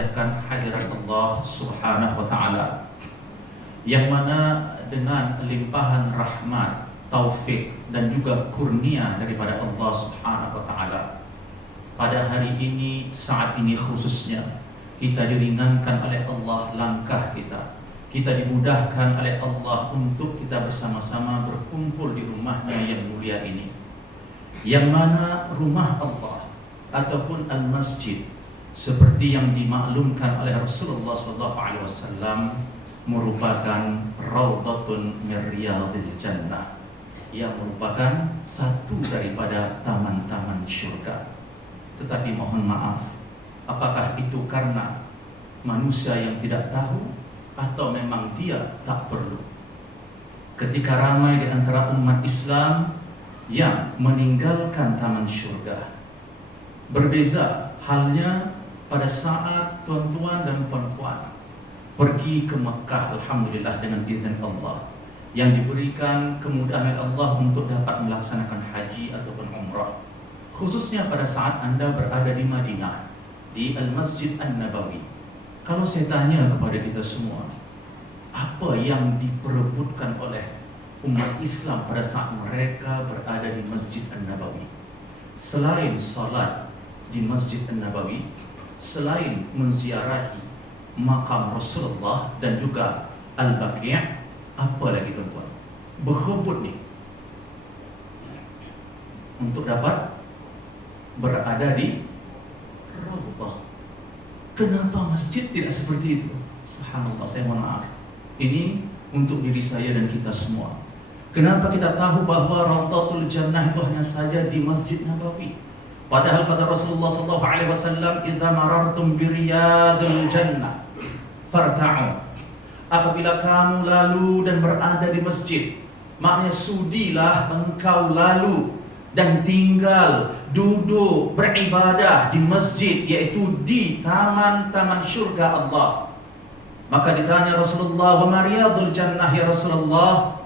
memanjatkan hadirat Allah Subhanahu wa taala, yang mana dengan limpahan rahmat, taufik dan juga kurnia daripada Allah Subhanahu wa taala, pada hari ini, saat ini khususnya, kita diringankan oleh Allah langkah kita. Kita dimudahkan oleh Allah untuk kita bersama-sama berkumpul di rumahnya yang mulia ini, yang mana rumah Allah ataupun al-masjid, seperti yang dimaklumkan oleh Rasulullah SAW, merupakan raudhatun min riyadil jannah, yang merupakan satu daripada taman-taman syurga. Tetapi mohon maaf, apakah itu karena manusia yang tidak tahu atau memang dia tak perlu? Ketika ramai di antara umat Islam yang meninggalkan taman syurga, berbeza halnya pada saat tuan-tuan dan puan-puan pergi ke Mekah, alhamdulillah dengan izin Allah, yang diberikan kemudahan Allah untuk dapat melaksanakan haji ataupun umrah. Khususnya pada saat Anda berada di Madinah, di Al-Masjid An-Nabawi. Kalau saya tanya kepada kita semua, apa yang diperebutkan oleh umat Islam pada saat mereka berada di Masjid An-Nabawi? Selain salat di Masjid An-Nabawi, selain menziarahi makam Rasulullah dan juga Al-Baqi', apa lagi tuan-tuan? Berebut nih untuk dapat berada di Raudhah. Kenapa masjid tidak seperti itu? Subhanallah, saya mohon maaf. Ini untuk diri saya dan kita semua. Kenapa kita tahu bahwa Raudhatul Jannah itu hanya saja di Masjid Nabawi? Padahal kata Rasulullah SAW, "Idza marartum bi riyadil jannah farta'u." Apabila kamu lalu dan berada di masjid, maknanya sudilah engkau lalu dan tinggal, duduk, beribadah di masjid, yaitu di taman-taman syurga Allah. Maka ditanya Rasulullah, "Wa ma riyadul jannah ya Rasulullah?"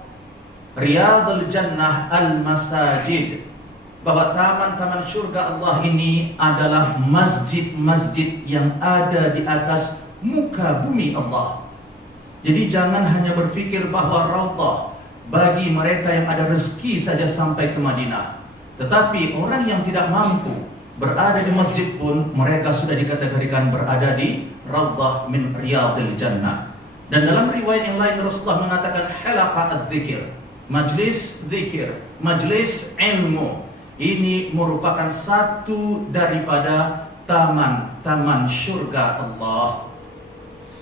Riyadul jannah al-masajid, bahwa taman-taman syurga Allah ini adalah masjid-masjid yang ada di atas muka bumi Allah. Jadi jangan hanya berfikir bahwa Raudhah bagi mereka yang ada rezeki saja sampai ke Madinah. Tetapi orang yang tidak mampu berada di masjid pun, mereka sudah dikategorikan berada di Raudhah min riyadil jannah. Dan dalam riwayat yang lain Rasulullah mengatakan halaqa adzikir, majlis zikir, majlis ilmu. Ini merupakan satu daripada taman-taman syurga Allah.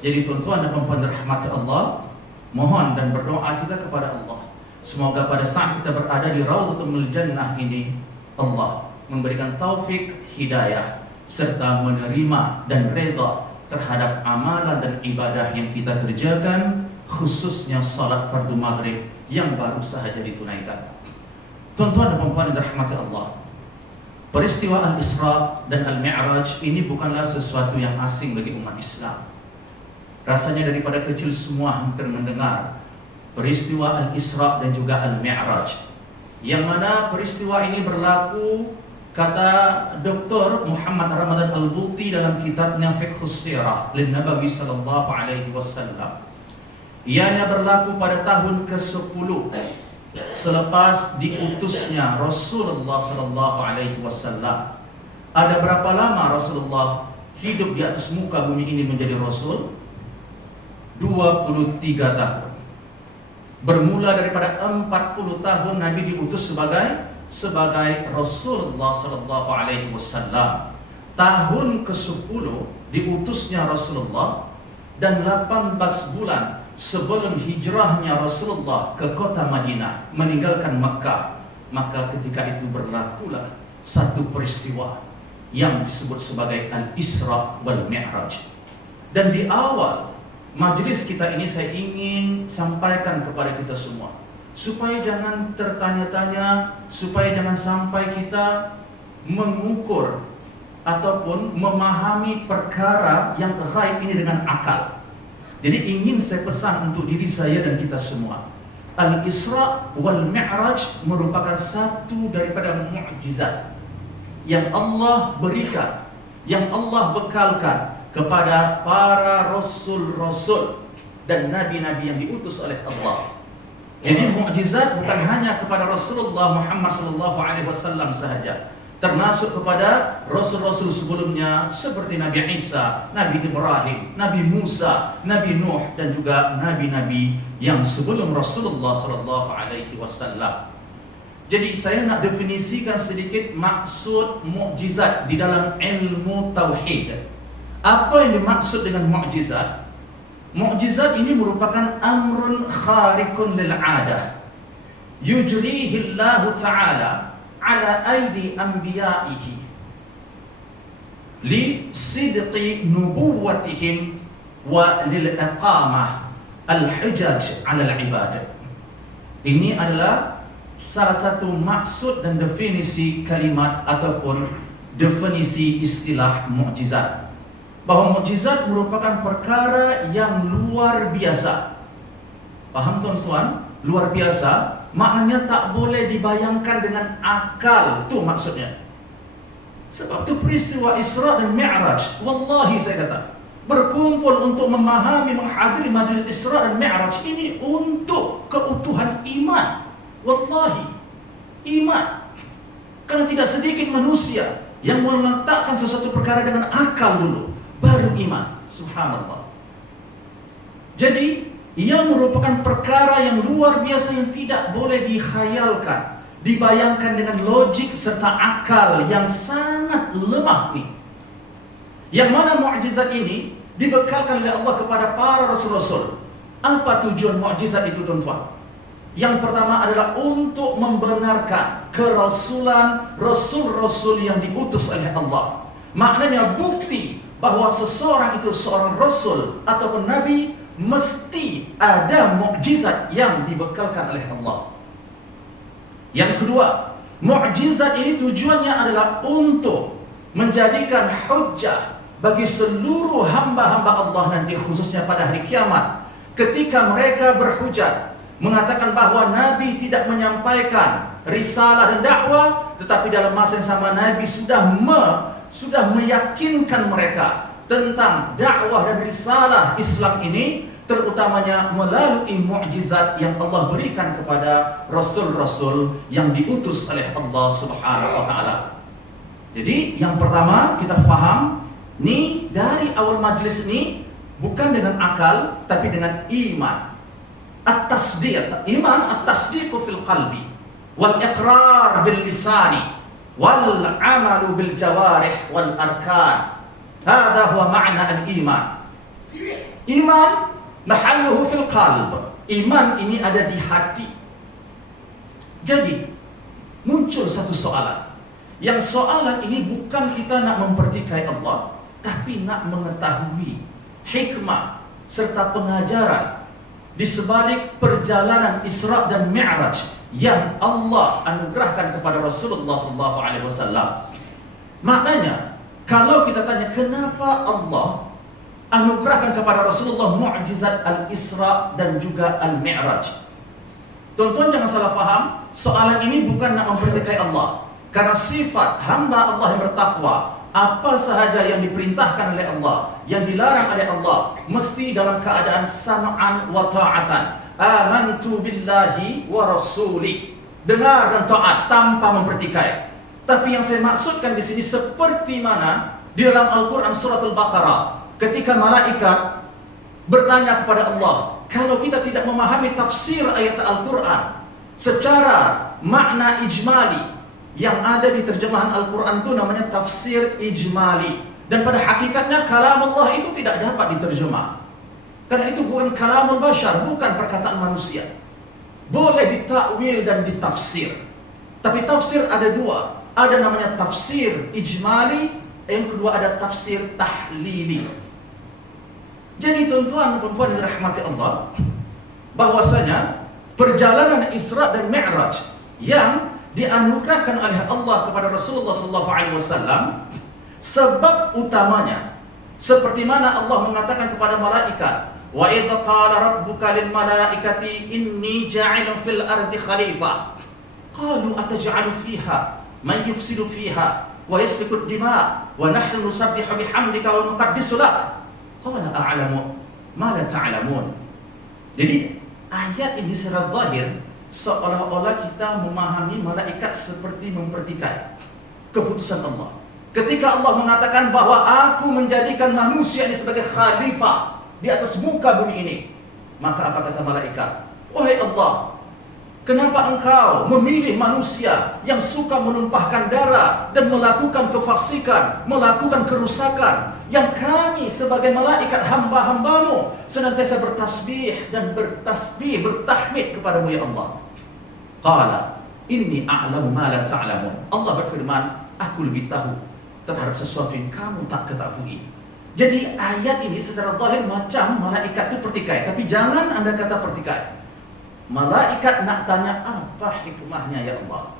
Jadi tuan-tuan dan puan-puan dirahmati Allah, mohon dan berdoa kita kepada Allah, semoga pada saat kita berada di Raudhatul Jannah ini, Allah memberikan taufik, hidayah, serta menerima dan redha terhadap amalan dan ibadah yang kita kerjakan, khususnya salat fardu maghrib yang baru sahaja ditunaikan. Tuan-tuan dan puan-puan yang dirahmati Allah, peristiwa Al-Isra dan Al-Mi'raj ini bukanlah sesuatu yang asing bagi umat Islam. Rasanya daripada kecil semua hampir mendengar peristiwa Al-Isra dan juga Al-Mi'raj, yang mana peristiwa ini berlaku, kata Dr. Muhammad Ramadan Al-Buti dalam kitabnya Fiqhus Sirah lin Nabawi sallallahu alaihi wasallam, ianya berlaku pada tahun ke-10 selepas diutusnya Rasulullah sallallahu alaihi wasallam. Ada berapa lama Rasulullah hidup di atas muka bumi ini menjadi Rasul? 23 tahun. Bermula daripada 40 tahun Nabi diutus sebagai Rasulullah sallallahu alaihi wasallam. Tahun ke-10 diutusnya Rasulullah, dan 18 bulan sebelum hijrahnya Rasulullah ke kota Madinah meninggalkan Makkah, maka ketika itu berlakulah satu peristiwa yang disebut sebagai Al-Isra wal Mi'raj. Dan di awal majlis kita ini saya ingin sampaikan kepada kita semua, supaya jangan tertanya-tanya, supaya jangan sampai kita mengukur ataupun memahami perkara yang ghaib ini dengan akal. Jadi ingin saya pesan untuk diri saya dan kita semua, Al-Isra wal Mi'raj merupakan satu daripada mukjizat yang Allah berikan, yang Allah bekalkan kepada para rasul-rasul dan nabi-nabi yang diutus oleh Allah. Jadi mukjizat bukan hanya kepada Rasulullah Muhammad SAW sahaja, termasuk kepada rasul-rasul sebelumnya seperti Nabi Isa, Nabi Ibrahim, Nabi Musa, Nabi Nuh, dan juga nabi-nabi yang sebelum Rasulullah SAW. Jadi saya nak definisikan sedikit maksud mukjizat di dalam ilmu tauhid. Apa yang dimaksud dengan mukjizat? Mukjizat ini merupakan amrun khariqun lil 'adah. Yujrihi Allah Ta'ala ala aidi anbiya'ihi li sidqi nubuwwatihim wa lil iqamah al-hujaj 'ala al-ibadah. Ini adalah salah satu maksud dan definisi kalimat ataupun definisi istilah mukjizat. Bahawa mukjizat merupakan perkara yang luar biasa. Faham tuan-tuan? Luar biasa maknanya tak boleh dibayangkan dengan akal. Itu maksudnya. Sebab itu peristiwa Isra dan Mi'raj, wallahi saya kata, berkumpul untuk memahami, menghadiri majlis Isra dan Mi'raj ini untuk keutuhan iman. Wallahi, iman. Karena tidak sedikit manusia yang meletakkan sesuatu perkara dengan akal dulu, baru iman. Subhanallah. Jadi ia merupakan perkara yang luar biasa yang tidak boleh dikhayalkan, dibayangkan dengan logik serta akal yang sangat lemah nih. Yang mana mukjizat ini dibekalkan oleh Allah kepada para rasul-rasul. Apa tujuan mukjizat itu, tuan-tuan? Yang pertama adalah untuk membenarkan kerasulan rasul-rasul yang diutus oleh Allah. Maknanya bukti bahwa seseorang itu seorang rasul ataupun nabi mesti ada mukjizat yang dibekalkan oleh Allah. Yang kedua, mukjizat ini tujuannya adalah untuk menjadikan hujjah bagi seluruh hamba-hamba Allah nanti, khususnya pada hari kiamat, ketika mereka berhujjah mengatakan bahwa Nabi tidak menyampaikan risalah dan dakwah, tetapi dalam masa yang sama Nabi sudah meyakinkan mereka tentang dakwah dan risalah Islam ini, terutamanya melalui mukjizat yang Allah berikan kepada rasul-rasul yang diutus oleh Allah Subhanahu wa taala. Jadi yang pertama kita faham ni dari awal majlis ini bukan dengan akal tapi dengan iman. At-tasdiq, iman at-tasdiqu fil qalbi wal iqrar bil lisani wal amalu bil jawarih wal arkan. Hadha huwa ma'na al-iman. Iman mahalluhu fil qalb. Iman ini ada di hati. Jadi muncul satu soalan. Yang soalan ini bukan kita nak mempertikai Allah, tapi nak mengetahui hikmah serta pengajaran di sebalik perjalanan Isra dan Mi'raj yang Allah anugerahkan kepada Rasulullah SAW. Maknanya, kalau kita tanya kenapa Allah anugerahkan kepada Rasulullah mukjizat Al-Isra dan juga Al-Mi'raj, tuan-tuan jangan salah faham, soalan ini bukan nak mempertikai Allah. Karena sifat hamba Allah yang bertakwa, apa sahaja yang diperintahkan oleh Allah, yang dilarang oleh Allah, mesti dalam keadaan sam'an wa ta'atan. Amantu billahi wa rasuli. Dengar dan taat tanpa mempertikai. Tapi yang saya maksudkan di sini seperti mana di dalam Al-Quran surat Al-Baqarah, ketika malaikat bertanya kepada Allah, kalau kita tidak memahami tafsir ayat Al-Quran secara makna ijmali, yang ada di terjemahan Al-Quran itu namanya tafsir ijmali, dan pada hakikatnya kalam Allah itu tidak dapat diterjemah, karena itu bukan kalamul bashar, bukan perkataan manusia. Boleh ditakwil dan ditafsir, tapi tafsir ada dua, ada namanya tafsir ijmali, yang kedua ada tafsir tahlili. Jadi tuan-tuan dan puan-puan yang dirahmati Allah, bahwasanya perjalanan Isra dan Mi'raj yang dianugerahkan oleh Allah kepada Rasulullah SAW, sebab utamanya seperti mana Allah mengatakan kepada malaikat, wa idh qala rabbuka lil malaikati inni ja'ilun fil ardi khalifah qalu ataj'alu fiha man yufsidu fiha wa yasfiku ad-dima wa nahnu nusabbihu bihamdika wa nuqaddisu lak. Qala a'lamu ma la ta'lamun. Jadi ayat ini secara zahir seolah-olah kita memahami malaikat seperti mempertikai keputusan Allah. Ketika Allah mengatakan bahwa aku menjadikan manusia ini sebagai khalifah di atas muka bumi ini, maka apa kata malaikat? Wahai Allah, kenapa engkau memilih manusia yang suka menumpahkan darah dan melakukan kefasikan, melakukan kerusakan, yang kami sebagai malaikat hamba-hambamu senantiasa bertasbih dan bertahmid kepadamu ya Allah. Qala inni a'lamu ma la ta'lamun. Allah berfirman, aku lebih tahu terhadap sesuatu yang kamu tak ketahui. Jadi ayat ini secara zahir macam malaikat itu pertikai, tapi jangan Anda kata pertikai. Malaikat nak tanya apa hikmahnya ya Allah,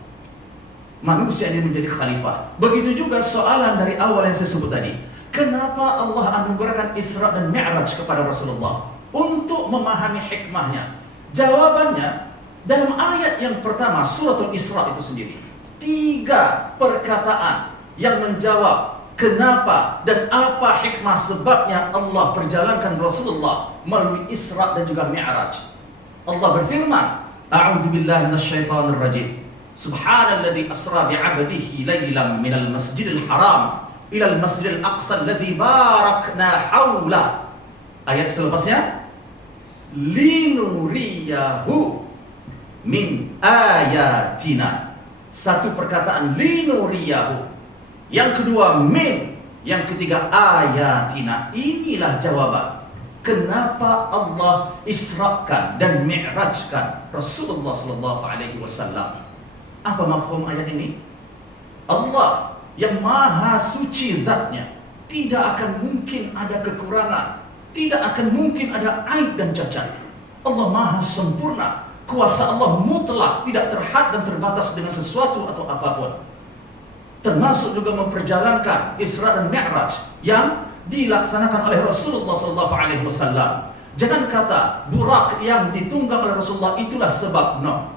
manusia ini menjadi khalifah. Begitu juga soalan dari awal yang saya sebut tadi, kenapa Allah anugerahkan Isra dan Mi'raj kepada Rasulullah untuk memahami hikmahnya? Jawabannya dalam ayat yang pertama suratul Isra itu sendiri. 3 perkataan yang menjawab kenapa dan apa hikmah sebabnya Allah perjalankan Rasulullah melalui Isra dan juga Mi'raj. Allah berfirman, A'udzu billahi minasyaitonir rajim. Subhanalladzi asra bi'abdihi lailan minal masjidil haram ilal masjidil aqsa alladzi barakna haulah. Ayat selepasnya, linuriyahu min ayatina. Satu perkataan linuriyahu, yang kedua min, yang ketiga ayatina. Inilah jawaban kenapa Allah isra'kan dan mi'rajkan Rasulullah sallallahu alaihi wasallam. Apa mafhum ayat ini? Allah yang maha suci zatnya, tidak akan mungkin ada kekurangan, tidak akan mungkin ada aib dan cacat. Allah maha sempurna, kuasa Allah mutlak, tidak terhad dan terbatas dengan sesuatu atau apapun. Termasuk juga memperjalankan Isra dan Mi'raj yang dilaksanakan oleh Rasulullah SAW. Jangan kata burak yang ditunggang oleh Rasulullah itulah sebab. No,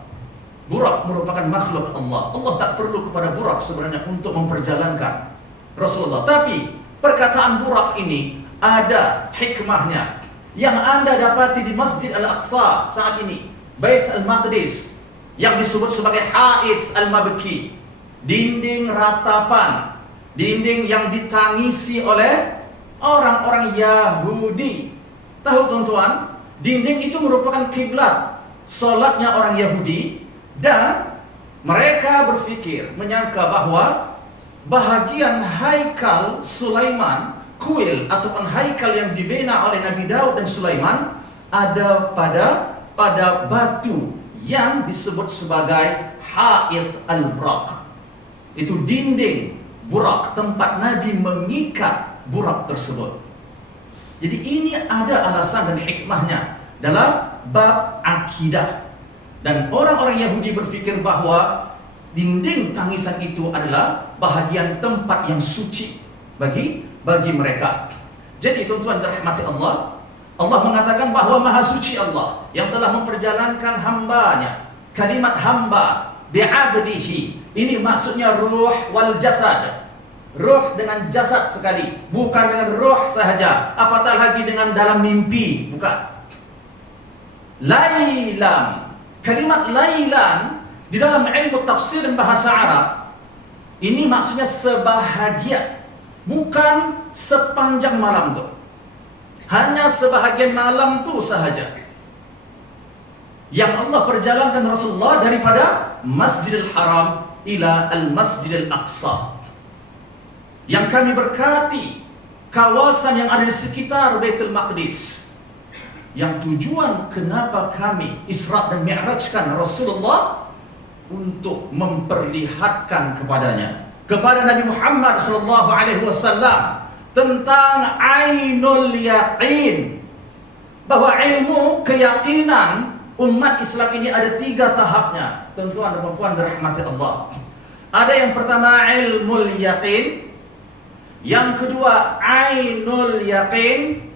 burak merupakan makhluk Allah. Allah tak perlu kepada burak sebenarnya untuk memperjalankan Rasulullah. Tapi perkataan burak ini ada hikmahnya yang Anda dapati di Masjid Al-Aqsa saat ini, Bait Al-Maqdis, yang disebut sebagai Ha'id Al-Mabki, dinding ratapan, dinding yang ditangisi oleh orang-orang Yahudi. Tahu tuan-tuan, dinding itu merupakan kiblat solatnya orang Yahudi, dan mereka berpikir, menyangka bahwa bahagian haikal Sulaiman, kuil ataupun haikal yang dibina oleh Nabi Daud dan Sulaiman ada pada batu yang disebut sebagai Ha'id al-Buraq. Itu dinding burak, tempat Nabi mengikat burak tersebut. Jadi ini ada alasan dan hikmahnya dalam bab akidah. Dan orang-orang Yahudi berpikir bahwa dinding tangisan itu adalah bahagian tempat yang suci bagi mereka. Jadi tuan-tuan dirahmati Allah, Allah mengatakan bahwa maha suci Allah yang telah memperjalankan hambanya. Kalimat hamba bi'abdihi ini maksudnya ruh wal jasad. Ruh dengan jasad sekali, bukan dengan ruh sahaja, apatah lagi dengan dalam mimpi, bukan. Lailan, kalimat lailan di dalam ilmu tafsir dan bahasa Arab ini maksudnya sebahagian, bukan sepanjang malam itu. Hanya sebahagian malam itu sahaja yang Allah perjalankan Rasulullah daripada Masjidil Haram ila Al-Masjidil Aqsa. Yang kami berkati kawasan yang ada di sekitar Baitul Maqdis. Yang tujuan kenapa kami Isra dan Mi'rajkan Rasulullah untuk memperlihatkan kepada Nabi Muhammad SAW tentang ainul yaqin, bahwa ilmu keyakinan umat Islam ini ada 3 tahapnya. Tuan-tuan dan puan dirahmati Allah. Ada yang pertama ilmul yaqin, yang kedua ainul yaqin,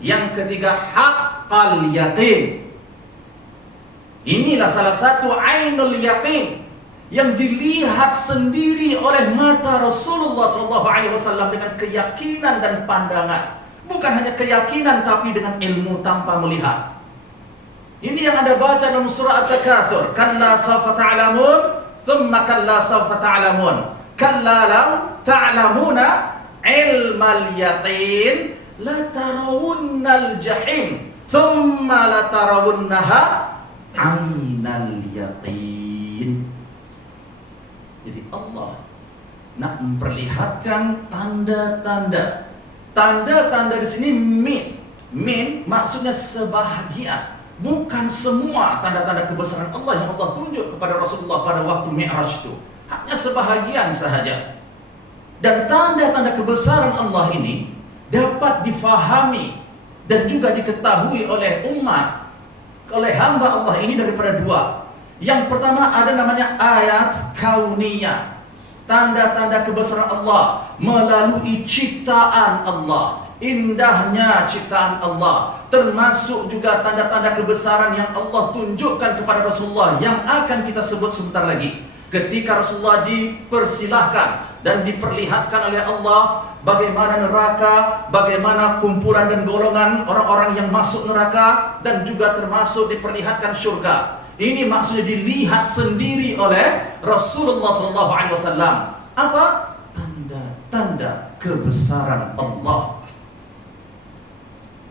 yang ketiga haqqal yaqin. Inilah salah satu ainul yaqin yang dilihat sendiri oleh mata Rasulullah SAW dengan keyakinan dan pandangan. Bukan hanya keyakinan tapi dengan ilmu tanpa melihat. Ini yang Anda baca dalam surah At-Takatsur. Kalla sawfa ta'lamun, thumma kalla sawfa ta'lamun. Kalla law ta'lamuna ilmal yaqin la tarawunnal jahim, thumma la tarawunnaha 'ainal yaqin. Jadi Allah nak memperlihatkan tanda-tanda. Tanda-tanda di sini min maksudnya sebahagian. Bukan semua tanda-tanda kebesaran Allah yang Allah tunjuk kepada Rasulullah pada waktu Mi'raj itu. Hanya sebahagian sahaja. Dan tanda-tanda kebesaran Allah ini dapat difahami dan juga diketahui oleh umat, oleh hamba Allah ini daripada dua. Yang pertama ada namanya ayat kauniyah. Tanda-tanda kebesaran Allah melalui ciptaan Allah. Indahnya ciptaan Allah, termasuk juga tanda-tanda kebesaran yang Allah tunjukkan kepada Rasulullah yang akan kita sebut sebentar lagi. Ketika Rasulullah dipersilahkan dan diperlihatkan oleh Allah bagaimana neraka, bagaimana kumpulan dan golongan orang-orang yang masuk neraka, dan juga termasuk diperlihatkan syurga. Ini maksudnya dilihat sendiri oleh Rasulullah SAW. Apa? Tanda-tanda kebesaran Allah.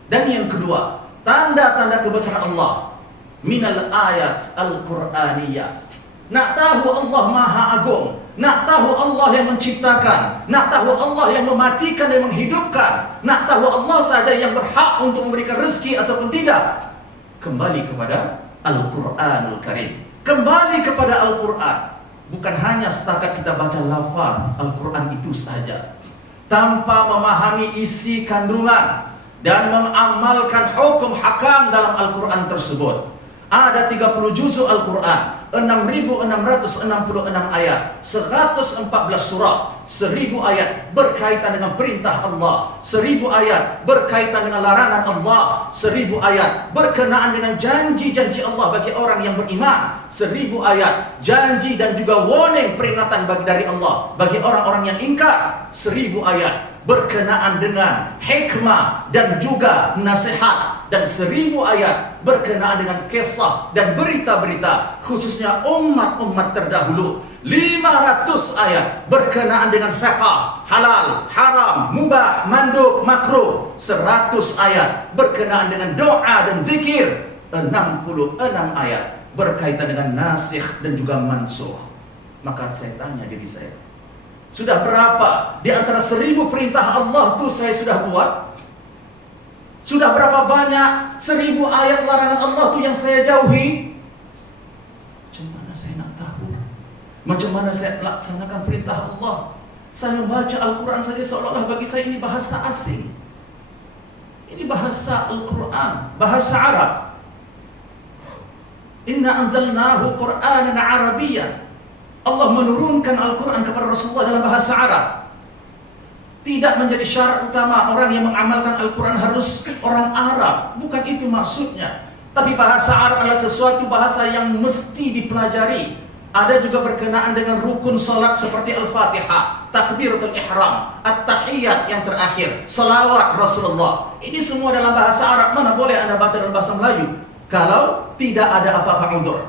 Dan yang kedua, tanda-tanda kebesaran Allah minal ayat al-Qur'aniyah. Nak tahu Allah Maha Agung, nak tahu Allah yang menciptakan, nak tahu Allah yang mematikan dan menghidupkan, nak tahu Allah saja yang berhak untuk memberikan rezeki ataupun tidak. Kembali kepada Al-Qur'anul Karim. Kembali kepada Al-Qur'an. Bukan hanya setakat kita baca lafaz Al-Qur'an itu saja, tanpa memahami isi kandungan dan mengamalkan hukum hakam dalam Al-Quran tersebut. Ada 30 juzuk Al-Quran, 6.666 ayat, 114 surah, 1.000 ayat berkaitan dengan perintah Allah, 1.000 ayat berkaitan dengan larangan Allah, 1.000 ayat berkenaan dengan janji-janji Allah bagi orang yang beriman, 1.000 ayat janji dan juga warning peringatan dari Allah bagi orang-orang yang ingkar, 1.000 ayat berkenaan dengan hikmah dan juga nasihat, dan 1.000 ayat berkenaan dengan kisah dan berita-berita khususnya umat-umat terdahulu, 500 ayat berkenaan dengan fiqh, halal, haram, mubah, mandub, makruh, 100 ayat berkenaan dengan doa dan zikir, 66 ayat berkaitan dengan nasikh dan juga mansukh. Maka saya tanya diri saya, sudah berapa di antara 1.000 perintah Allah itu saya sudah buat? Sudah berapa banyak 1.000 ayat larangan Allah itu yang saya jauhi? Macam mana saya nak tahu? Macam mana saya laksanakan perintah Allah? Saya membaca Al-Quran saja seolah-olah bagi saya ini bahasa asing. Ini bahasa Al-Quran, bahasa Arab. Inna anzalnahu Qur'anan Arabiyyan. Allah menurunkan Al-Quran kepada Rasulullah dalam bahasa Arab. Tidak menjadi syarat utama orang yang mengamalkan Al-Quran harus orang Arab. Bukan itu maksudnya. Tapi bahasa Arab adalah sesuatu bahasa yang mesti dipelajari. Ada juga berkenaan dengan rukun salat seperti Al-Fatihah, Takbiratul Ihram, At-Tahiyyat yang terakhir, salawat Rasulullah. Ini semua dalam bahasa Arab. Mana boleh Anda baca dalam bahasa Melayu kalau tidak ada apa-apa udzur.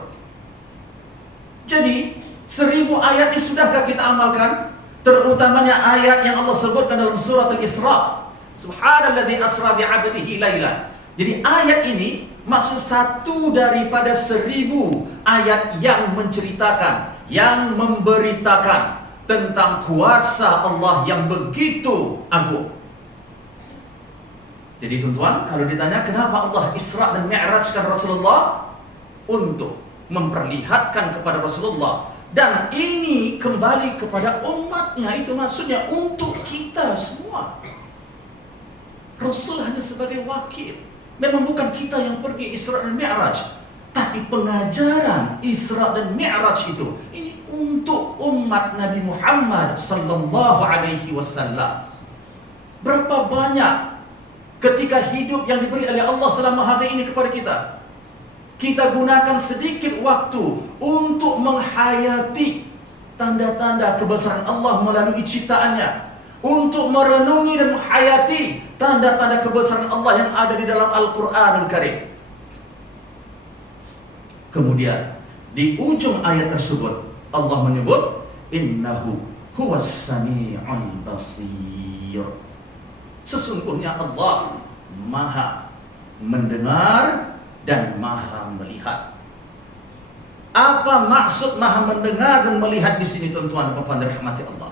Jadi 1.000 ayat ini sudahkah kita amalkan? Terutamanya ayat yang Allah sebutkan dalam surat Al-Isra. Subhanalladzi asra bi'abdihi lailan. Jadi ayat ini maksud satu daripada 1.000 ayat yang menceritakan, yang memberitakan tentang kuasa Allah yang begitu agung. Jadi tuan-tuan, kalau ditanya kenapa Allah Isra dan Mi'rajkan Rasulullah, untuk memperlihatkan kepada Rasulullah. Dan ini kembali kepada umatnya, itu maksudnya untuk kita semua. Rasul hanya sebagai wakil. Memang bukan kita yang pergi Isra dan Mi'raj, tapi pengajaran Isra dan Mi'raj itu ini untuk umat Nabi Muhammad sallallahu alaihi wasallam. Berapa banyak ketika hidup yang diberi oleh Allah selama hari ini kepada kita, kita gunakan sedikit waktu untuk menghayati tanda-tanda kebesaran Allah melalui ciptaannya, untuk merenungi dan menghayati tanda-tanda kebesaran Allah yang ada di dalam Al-Quranul Karim. Kemudian di ujung ayat tersebut Allah menyebut innahu huwas sami'ul basir. Sesungguhnya Allah Maha mendengar dan Maha melihat. Apa maksud Maha mendengar dan melihat di sini, tuan-tuan dan puan dirahmati Allah?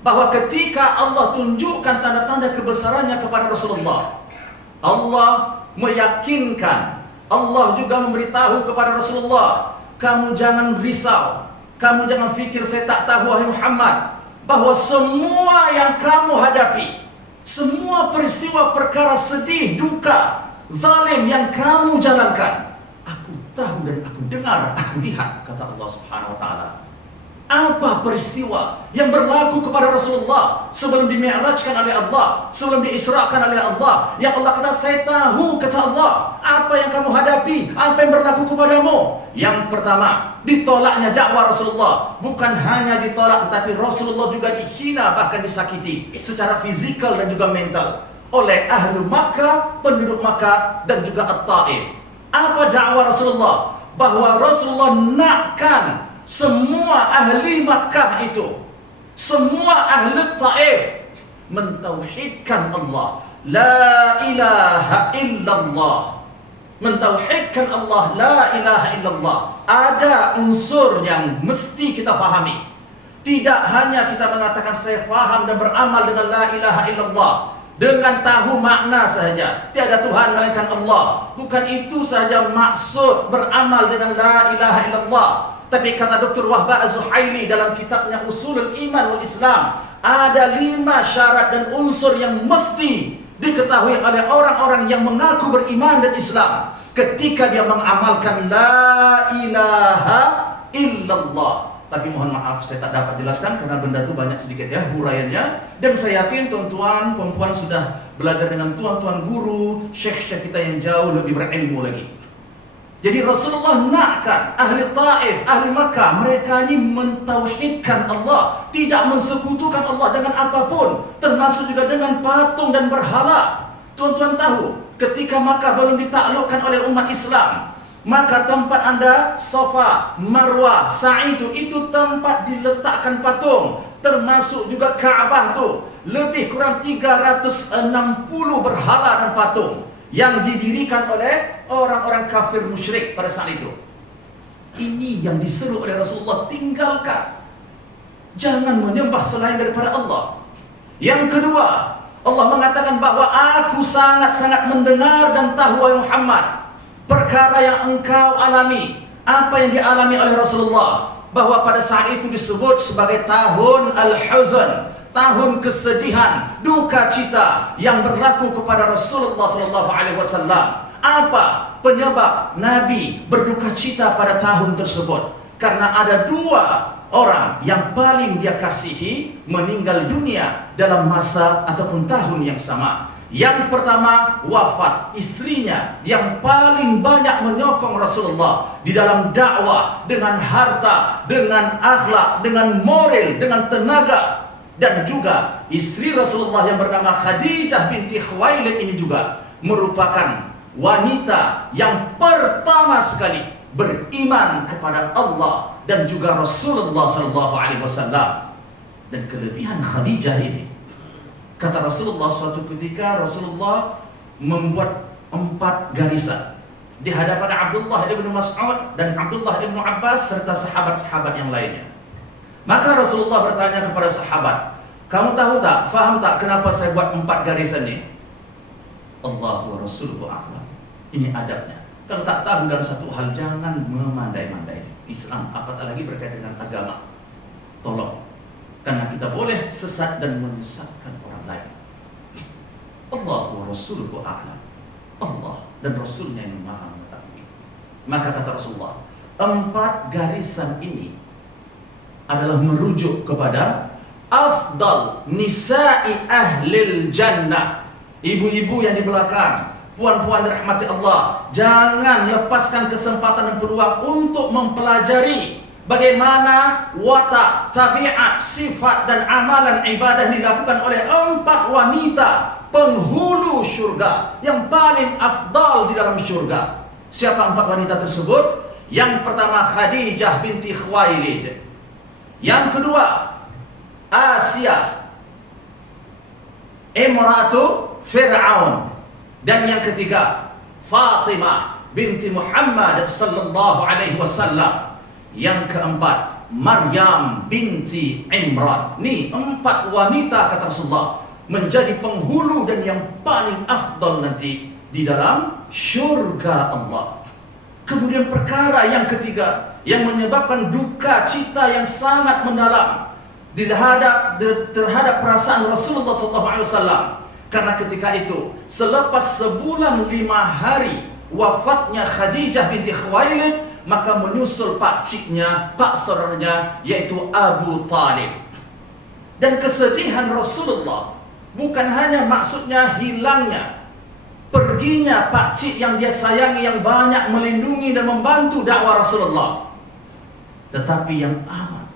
Bahwa ketika Allah tunjukkan tanda-tanda kebesarannya kepada Rasulullah, Allah meyakinkan, Allah juga memberitahu kepada Rasulullah, kamu jangan risau, kamu jangan fikir saya tak tahu wahai Muhammad, bahwa semua yang kamu hadapi, semua peristiwa perkara sedih, duka, zalim yang kamu jalankan, aku tahu dan aku dengar, aku lihat, kata Allah Subhanahu wa taala. Apa peristiwa yang berlaku kepada Rasulullah sebelum dimi'rajkan oleh Allah, sebelum diisrakan oleh Allah, yang Allah kata saya tahu, kata Allah, apa yang kamu hadapi, apa yang berlaku kepadamu. Yang pertama, ditolaknya dakwah Rasulullah. Bukan hanya ditolak, tetapi Rasulullah juga dihina, bahkan disakiti secara fizikal dan juga mental oleh ahlu Makkah, penduduk Makkah, dan juga At-Taif. Apa dakwah Rasulullah? Bahwa Rasulullah nakkan semua ahli Makkah itu, semua ahli Taif mentauhidkan Allah, la ilaha illallah, mentauhidkan Allah, la ilaha illallah. Ada unsur yang mesti kita fahami. Tidak hanya kita mengatakan saya faham dan beramal dengan la ilaha illallah, dengan tahu makna sahaja, tiada Tuhan melainkan Allah. Bukan itu sahaja maksud beramal dengan la ilaha illallah. Tapi kata Dr. Wahbah Az-Zuhaili dalam kitabnya Usulul Iman wal Islam, ada 5 syarat dan unsur yang mesti diketahui oleh orang-orang yang mengaku beriman dan Islam ketika dia mengamalkan la ilaha illallah. Tapi mohon maaf saya tak dapat jelaskan karena benda itu banyak sedikit ya huraiannya. Dan saya yakin tuan-tuan, perempuan sudah belajar dengan tuan-tuan guru, syekh-syekh kita yang jauh lebih berilmu lagi. Jadi Rasulullah nakkan ahli Taif, ahli Makkah, mereka ini mentauhidkan Allah, tidak mensekutukan Allah dengan apapun, termasuk juga dengan patung dan berhala. Tuan-tuan tahu, ketika Makkah belum ditaklukkan oleh umat Islam, maka tempat anda Safa, Marwah, Sa'i itu tempat diletakkan patung, termasuk juga Ka'bah itu lebih kurang 360 berhala dan patung yang didirikan oleh orang-orang kafir musyrik pada saat itu. Ini yang diseru oleh Rasulullah, tinggalkan, jangan menyembah selain daripada Allah. Yang kedua, Allah mengatakan bahwa aku sangat-sangat mendengar dan tahu wahai Muhammad perkara yang engkau alami, apa yang dialami oleh Rasulullah, bahwa pada saat itu disebut sebagai tahun al-huzn, tahun kesedihan, duka cita yang berlaku kepada Rasulullah SAW. Apa penyebab Nabi berduka cita pada tahun tersebut? Karena ada 2 orang yang paling dia kasihi meninggal dunia dalam masa ataupun tahun yang sama. Yang pertama, wafat istrinya yang paling banyak menyokong Rasulullah di dalam dakwah, dengan harta, dengan akhlak, dengan moral, dengan tenaga. Dan juga istri Rasulullah yang bernama Khadijah binti Khuwailid ini juga merupakan wanita yang pertama sekali beriman kepada Allah dan juga Rasulullah SAW. Dan kelebihan Khadijah ini, kata Rasulullah, suatu ketika Rasulullah membuat 4 garisan di hadapan Abdullah ibn Mas'ud dan Abdullah ibn Abbas serta sahabat-sahabat yang lainnya. Maka Rasulullah bertanya kepada sahabat, kamu tahu tak, faham tak kenapa saya buat 4 garisan ini? Allah wa Rasuluhu a'lam. Ini adabnya. Kalau tak tahu dalam satu hal, jangan memandai-mandai. Islam apatah lagi berkaitan dengan agama, tolong, karena kita boleh sesat dan menyesatkan orang lain. Allah wa Rasuluhu a'lam. Allah dan Rasulnya yang maha mengetahui. Maka kata Rasulullah, 4 garisan ini adalah merujuk kepada afdal nisa'i ahlil jannah. Ibu-ibu yang di belakang, puan-puan dirahmati Allah, jangan lepaskan kesempatan dan peluang untuk mempelajari bagaimana watak, tabiat, sifat dan amalan ibadah dilakukan oleh 4 wanita penghulu syurga yang paling afdal di dalam syurga. Siapa 4 wanita tersebut? Yang pertama Khadijah binti Khuwailid, yang kedua Asia imratu Fir'aun, dan yang ketiga Fatimah binti Muhammad sallallahu alaihi wasallam. Yang keempat Maryam binti Imran. Ni 4 wanita kata Rasulullah menjadi penghulu dan yang paling afdal nanti di dalam syurga Allah. Kemudian perkara yang ketiga yang menyebabkan duka cita yang sangat mendalam terhadap perasaan Rasulullah SAW, karena ketika itu selepas sebulan 5 hari wafatnya Khadijah binti Khuwailid, maka menyusul pakciknya, pak saudaranya, yaitu Abu Talib. Dan kesedihan Rasulullah bukan hanya maksudnya hilangnya, perginya pakcik yang dia sayangi, yang banyak melindungi dan membantu dakwah Rasulullah, tetapi yang amat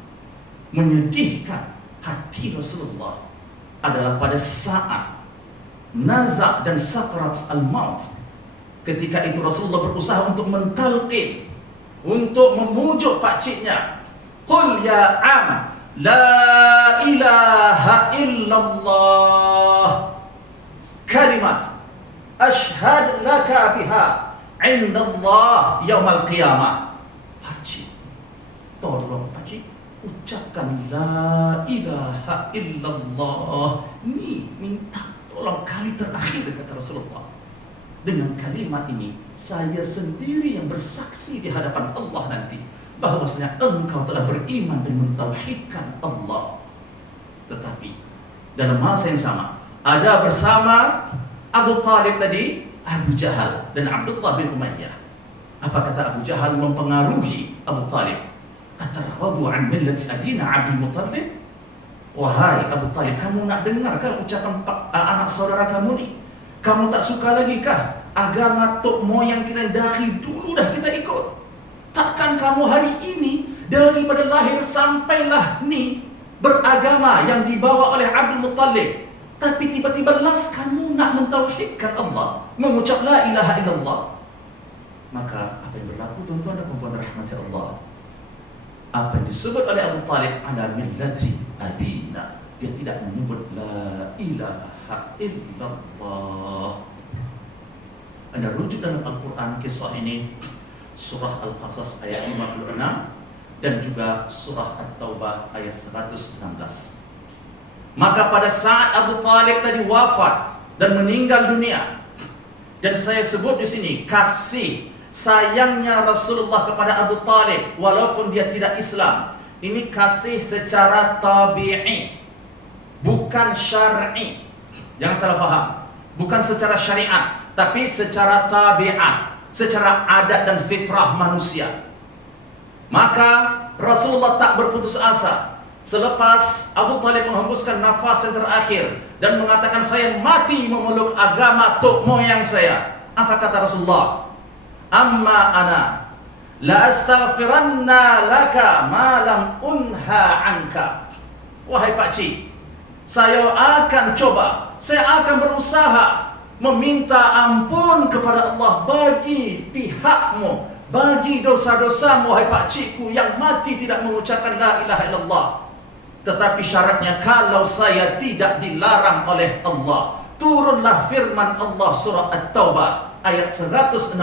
menyedihkan hati Rasulullah adalah pada saat nazak dan sakrat al-maut. Ketika itu Rasulullah berusaha untuk mentalqin, untuk memujuk pakciknya. Qul ya am, la ilaha illallah, kalimat ashhad laka biha indallah yaumal qiyamah. Pakcik, tolong pakcik, ucapkan la ilaha illallah. Ni minta tolong kali terakhir kata Rasulullah. Dengan kalimat ini saya sendiri yang bersaksi di hadapan Allah nanti bahwasanya engkau telah beriman dan mentauhidkan Allah. Tetapi dalam masa yang sama ada bersama Abu Talib tadi Abu Jahal dan Abdullah bin Umayyah. Apa kata Abu Jahal mempengaruhi Abu Talib? Atarghabu an millati abina Abdul Muttalib? Wahai Abu Talib, kamu nak dengarkah ucapan anak saudara kamu ni? Kamu tak suka lagi kah agama tok moyang kita dari dulu dah kita ikut? Takkan kamu hari ini daripada lahir sampailah ni beragama yang dibawa oleh Abdul Muttalib, tapi tiba-tiba las kamu nak mentauhidkan Allah, mengucap la ilaha illallah. Maka apa yang berlaku tuan-tuan dan puan-puan rahmati Allah, apa yang disebut oleh Abu Talib ala millati abina, dia tidak menyebut la ilaha illallah. Anda rujuk dalam Al-Quran kisah ini, surah Al-Qasas ayat 56 dan juga surah At-Taubah ayat 116. Maka pada saat Abu Talib tadi wafat dan meninggal dunia, dan saya sebut di sini kasih sayangnya Rasulullah kepada Abu Talib walaupun dia tidak Islam, ini kasih secara tabi'i, bukan syar'i. Jangan salah faham, bukan secara syariat, tapi secara tabiat, secara adat dan fitrah manusia. Maka Rasulullah tak berputus asa selepas Abu Talib menghembuskan nafas yang terakhir dan mengatakan, saya mati memeluk agama tok moyang saya. Apa kata Rasulullah? Amma ana la astaghfiranna laka ma lam unha anka. Wahai pakcik, saya akan coba, saya akan berusaha meminta ampun kepada Allah bagi pihakmu, bagi dosa-dosamu wahai pakcikku yang mati tidak mengucapkan la ilaha illallah. Tetapi syaratnya kalau saya tidak dilarang oleh Allah. Turunlah firman Allah surah At-Taubah ayat 116.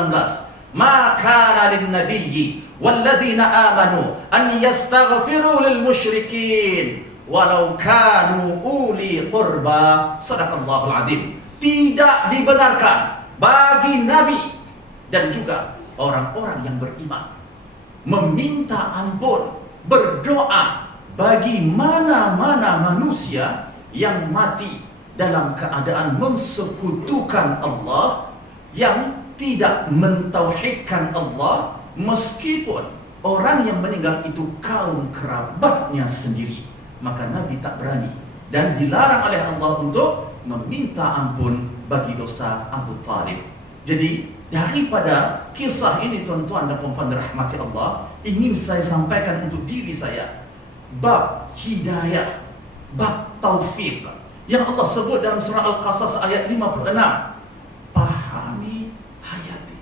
Ma kana lin nabiyyi walladzina amanu an yastaghfiru lil musyrikin walau kanu uli qurba. Sadaqallahul azim. Tidak dibenarkan bagi nabi dan juga orang-orang yang beriman meminta ampun, berdoa bagi mana-mana manusia yang mati dalam keadaan mensekutukan Allah, yang tidak mentauhidkan Allah, meskipun orang yang meninggal itu kaum kerabatnya sendiri. Maka Nabi tak berani dan dilarang oleh Allah untuk meminta ampun bagi dosa Abu Talib. Jadi daripada kisah ini tuan-tuan dan puan-puan dirahmati Allah, ingin saya sampaikan untuk diri saya bab hidayah, bab taufik yang Allah sebut dalam surah Al-Qasas ayat 56. Pahami, hayati.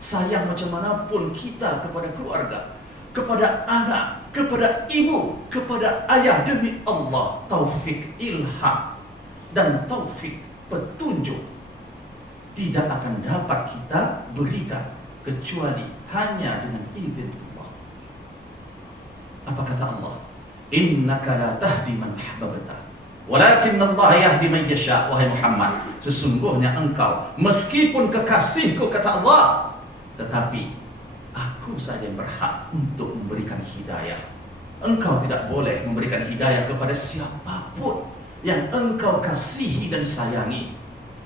Sayang macam manapun kita kepada keluarga, kepada anak, kepada ibu, kepada ayah, demi Allah, taufik ilham dan taufik petunjuk tidak akan dapat kita berikan kecuali hanya dengan izin Allah. Apa kata Allah? Innaka la tahdi man ahbabta, walakin Allah yahdi man yasha. Wahai Muhammad, sesungguhnya engkau meskipun kekasihku, kata Allah, tetapi aku saja yang berhak untuk memberikan hidayah. Engkau tidak boleh memberikan hidayah kepada siapapun yang engkau kasihi dan sayangi.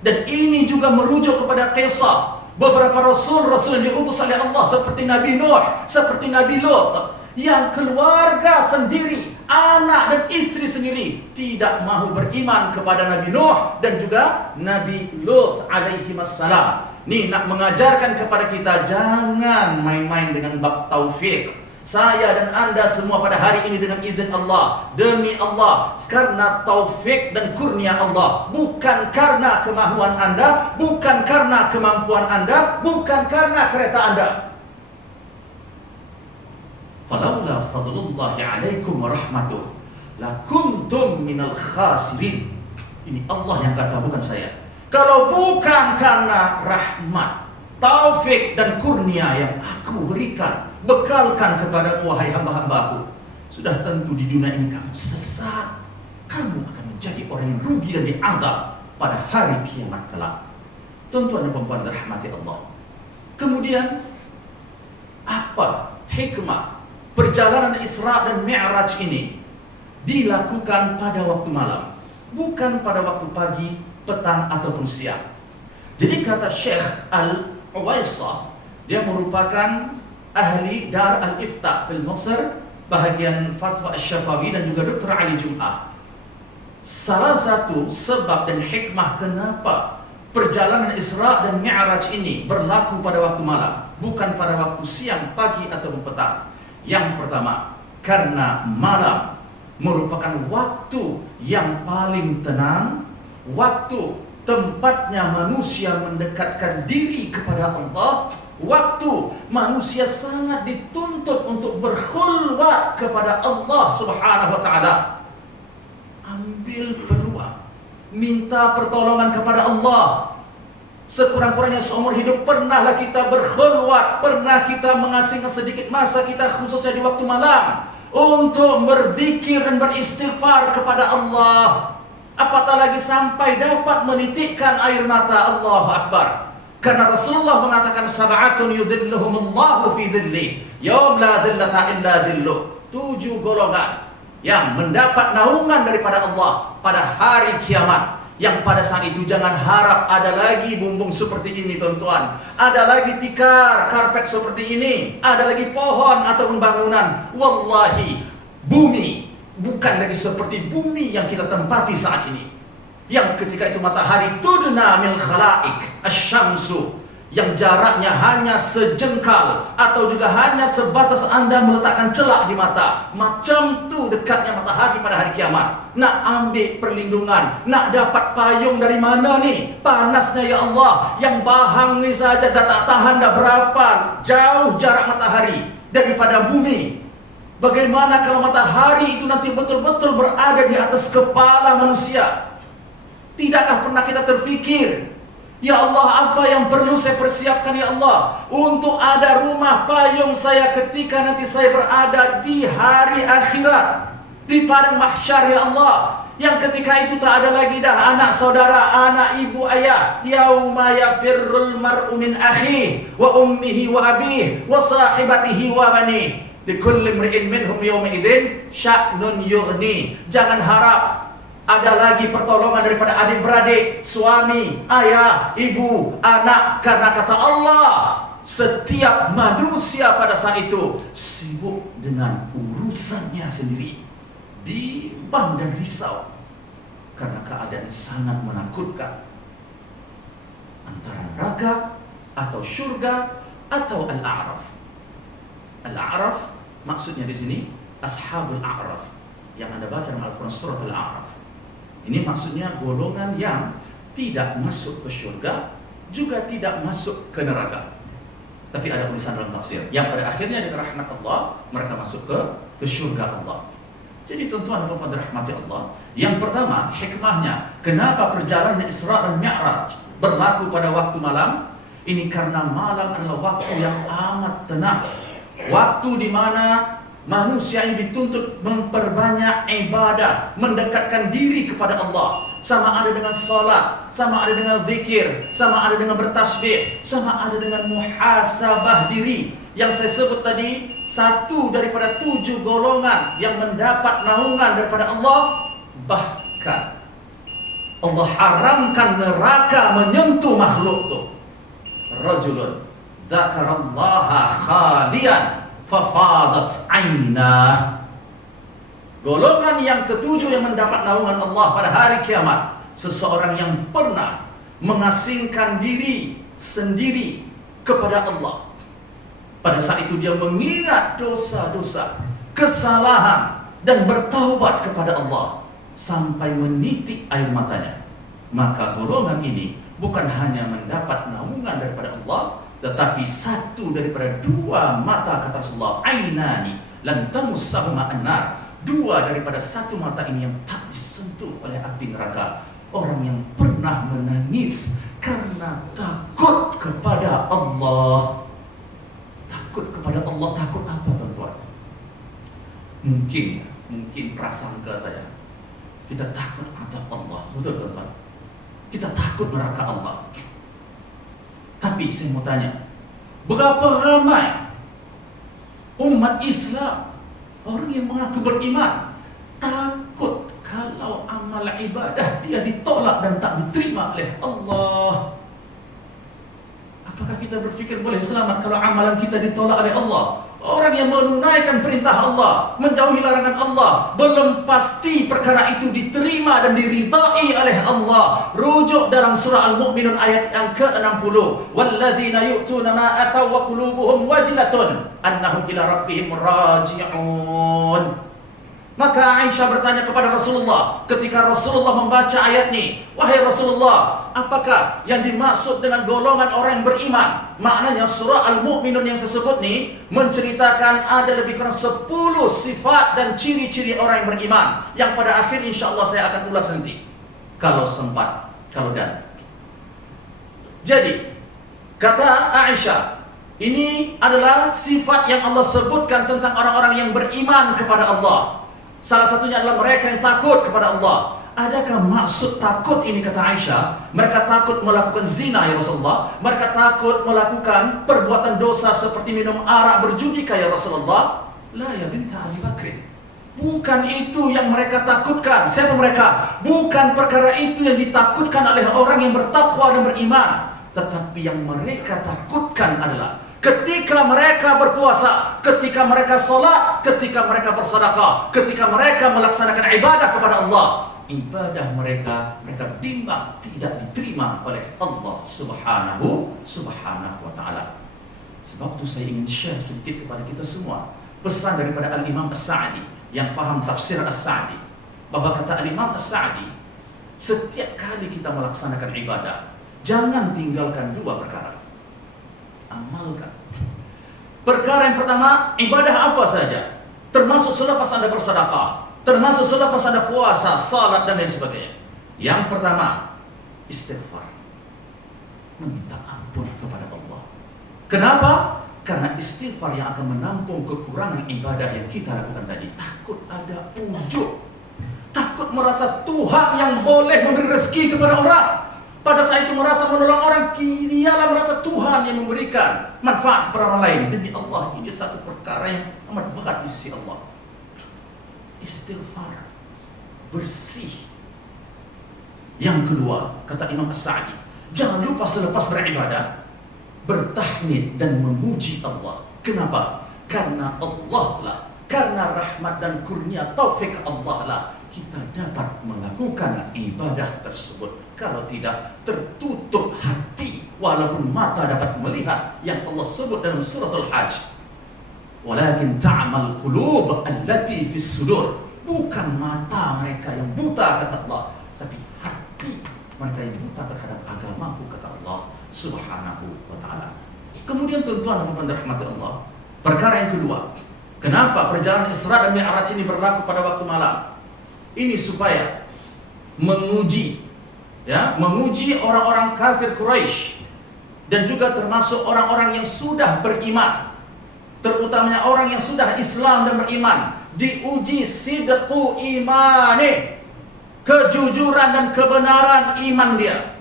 Dan ini juga merujuk kepada kisah beberapa rasul-rasul yang diutus oleh Allah, seperti Nabi Nuh, seperti Nabi Lut, yang keluarga sendiri, anak dan istri sendiri tidak mahu beriman kepada Nabi Nuh dan juga Nabi Lut alaihi wassalam. Ini nak mengajarkan kepada kita jangan main-main dengan bab taufik. Saya dan anda semua pada hari ini dengan izin Allah, demi Allah, karena taufik dan kurnia Allah, bukan karena kemahuan anda, bukan karena kemampuan anda, bukan karena kereta anda. Falaula fadlullahi alaikum wa rahmatuh lakuntum minal khasirin. Ini Allah yang kata, bukan saya. Kalau bukan karena rahmat, taufik dan kurnia yang aku berikan, bekalkan kepada wahai hamba-hambaku, sudah tentu di dunia ini kamu sesat. Kamu akan menjadi orang yang rugi dan diazab pada hari kiamat kelak. Tuan-tuan dan puan-puan dirahmati Allah. Kemudian apa hikmah perjalanan Isra dan Mi'raj ini dilakukan pada waktu malam, bukan pada waktu pagi, petang ataupun siang? Jadi kata Syekh Al-Uwaisah, dia merupakan ahli Dar Al-Ifta fil Mesir, bahagian Fatwa Asy-Syafawi, dan juga Dr. Ali Jum'ah. Salah satu sebab dan hikmah kenapa perjalanan Isra dan Mi'raj ini berlaku pada waktu malam, bukan pada waktu siang, pagi ataupun petang. Yang pertama, karena malam merupakan waktu yang paling tenang, waktu tempatnya manusia mendekatkan diri kepada Allah, waktu manusia sangat dituntut untuk berkhulwat kepada Allah Subhanahu wa taala. Ambil peluang, minta pertolongan kepada Allah. Sekurang-kurangnya seumur hidup pernahlah kita berkhulwat, pernah kita mengasihkan sedikit masa kita, khususnya di waktu malam, untuk berzikir dan beristighfar kepada Allah. Apatah lagi sampai dapat menitikkan air mata. Allahu Akbar. Karena Rasulullah mengatakan sab'atun yudhilluhumullahu fi dhillih yaum la dhillata illa dhilluh. 7 golongan yang mendapat naungan daripada Allah pada hari kiamat, yang pada saat itu jangan harap ada lagi bumbung seperti ini tuan-tuan, ada lagi tikar, karpet seperti ini, ada lagi pohon ataupun bangunan. Wallahi, bumi bukan lagi seperti bumi yang kita tempati saat ini, yang ketika itu matahari tudna mil khalaik asyamsu, yang jaraknya hanya sejengkal atau juga hanya sebatas anda meletakkan celak di mata. Macam tu dekatnya matahari pada hari kiamat. Nak ambil perlindungan, nak dapat payung dari mana ni? Panasnya ya Allah, yang bahang ni saja dah tak tahan dah. Berapa jauh jarak matahari daripada bumi. Bagaimana kalau matahari itu nanti betul-betul berada di atas kepala manusia? Tidakkah pernah kita terfikir, ya Allah, apa yang perlu saya persiapkan ya Allah untuk ada rumah payung saya ketika nanti saya berada di hari akhirat, di padang mahsyar ya Allah, yang ketika itu tak ada lagi dah anak saudara, anak ibu ayah. Yauma yafirrul mar'u min akhihi wa ummihi wa abihi wa sahibatihi wa banihi likulli imri'in minhum yawma idzin sya'nun yughni. Jangan harap ada lagi pertolongan daripada adik-beradik, suami, ayah, ibu, anak. Karena kata Allah, setiap manusia pada saat itu sibuk dengan urusannya sendiri, bimbang dan risau karena keadaan sangat menakutkan. Antara neraka atau syurga atau al-a'raf. Al-a'raf maksudnya di sini ashabul a'raf yang Anda baca dalam Al-Quran surat al-a'raf. Ini maksudnya golongan yang tidak masuk ke syurga, juga tidak masuk ke neraka. Tapi ada tulisan dalam tafsir yang pada akhirnya dengan rahmat Allah mereka masuk ke syurga Allah. Jadi tuan-tuan dan puan dirahmati Allah, yang pertama hikmahnya kenapa perjalanan Isra dan Mi'raj berlaku pada waktu malam? Ini karena malam adalah waktu yang amat tenang, waktu di mana manusia yang dituntut memperbanyak ibadah, mendekatkan diri kepada Allah, sama ada dengan salat, sama ada dengan zikir, sama ada dengan bertasbih, sama ada dengan muhasabah diri. Yang saya sebut tadi, satu daripada 7 golongan yang mendapat naungan daripada Allah. Bahkan Allah haramkan neraka menyentuh makhluk itu. Rajulun dzakarallaha khalian fafadat ainah. Golongan yang ketujuh yang mendapat naungan Allah pada hari kiamat, seseorang yang pernah mengasingkan diri sendiri kepada Allah. Pada saat itu dia mengingat dosa-dosa, kesalahan, dan bertaubat kepada Allah sampai menitik air matanya. Maka golongan ini bukan hanya mendapat naungan daripada Allah, tetapi satu daripada 2 mata, kata Rasulullah, ainani lan tamussahuma an-nar. 2 daripada 1 mata ini yang tak disentuh oleh api neraka. Orang yang pernah menangis karena takut kepada Allah. Takut kepada Allah, takut apa tuan-tuan? Mungkin prasangka saya, kita takut azab Allah, betul tuan-tuan? Kita takut neraka Allah. Tapi saya mau tanya, berapa ramai umat Islam, orang yang mengaku beriman, takut kalau amal ibadah dia ditolak dan tak diterima oleh Allah? Apakah kita berfikir boleh selamat kalau amalan kita ditolak oleh Allah? Orang yang menunaikan perintah Allah, menjauhi larangan Allah, belum pasti perkara itu diterima dan diridai oleh Allah. Rujuk dalam surah Al-Mu'minun ayat yang ke-60. Walladzina yu'tuna ma ataw wa qulubuhum wajlatun annahum ila rabbihim raji'un. Maka Aisyah bertanya kepada Rasulullah ketika Rasulullah membaca ayat ini, wahai Rasulullah, apakah yang dimaksud dengan golongan orang yang beriman? Maknanya surah Al-Mu'minun yang saya sebut ini menceritakan ada lebih kurang 10 sifat dan ciri-ciri orang yang beriman, yang pada akhir insya Allah saya akan ulas nanti kalau sempat, kalau dan. Jadi kata Aisyah, ini adalah sifat yang Allah sebutkan tentang orang-orang yang beriman kepada Allah. Salah satunya adalah mereka yang takut kepada Allah. Adakah maksud takut ini, kata Aisyah, mereka takut melakukan zina ya Rasulullah? Mereka takut melakukan perbuatan dosa seperti minum arak, berjudi ya Rasulullah? La ya binta Abi Bakr. Bukan itu yang mereka takutkan. Siapa mereka? Bukan perkara itu yang ditakutkan oleh orang yang bertakwa dan beriman. Tetapi yang mereka takutkan adalah ketika mereka berpuasa, ketika mereka sholat, ketika mereka bersedekah, ketika mereka melaksanakan ibadah kepada Allah, ibadah mereka bimbang tidak diterima oleh Allah subhanahu wa ta'ala. Sebab itu saya ingin share sedikit kepada kita semua pesan daripada Al-Imam As-Sa'di yang faham tafsir As-Sa'di, bahwa kata Al-Imam As-Sa'di, setiap kali kita melaksanakan ibadah, jangan tinggalkan 2 perkara. Amalkan. Perkara yang pertama, ibadah apa saja, termasuk selepas Anda bersedekah, termasuk selepas Anda puasa, salat dan lain sebagainya. Yang pertama, istighfar, meminta ampun kepada Allah. Kenapa? Karena istighfar yang akan menampung kekurangan ibadah yang kita lakukan tadi. Takut ada ujub, takut merasa Tuhan yang boleh memberi rezeki kepada orang. Pada saat itu merasa menolong orang, dialah merasa Tuhan yang memberikan manfaat kepada orang lain. Demi Allah, ini satu perkara yang amat berat di sisi Allah. Istighfar, bersih. Yang kedua, kata Imam As-Sa'di, jangan lupa selepas beribadah, bertahmid dan memuji Allah. Kenapa? Karena Allah lah, karena rahmat dan kurnia taufik Allah lah kita dapat melakukan ibadah tersebut. Kalau tidak, tertutup hati walaupun mata dapat melihat yang Allah sebut dalam surah Al-Hajj. Walakin ta'mal qulub allati fis sudur. Bukan mata mereka yang buta kata Allah, tapi hati mereka yang buta terhadap agamaku kata Allah Subhanahu wa ta'ala. Kemudian tuan-tuan dan puan dirahmati Allah, perkara yang kedua, kenapa perjalanan Isra dan Mi'raj ini berlaku pada waktu malam? Ini supaya menguji orang-orang kafir Quraisy dan juga termasuk orang-orang yang sudah beriman, terutamanya orang yang sudah Islam dan beriman, diuji sidqu imani, kejujuran dan kebenaran iman dia.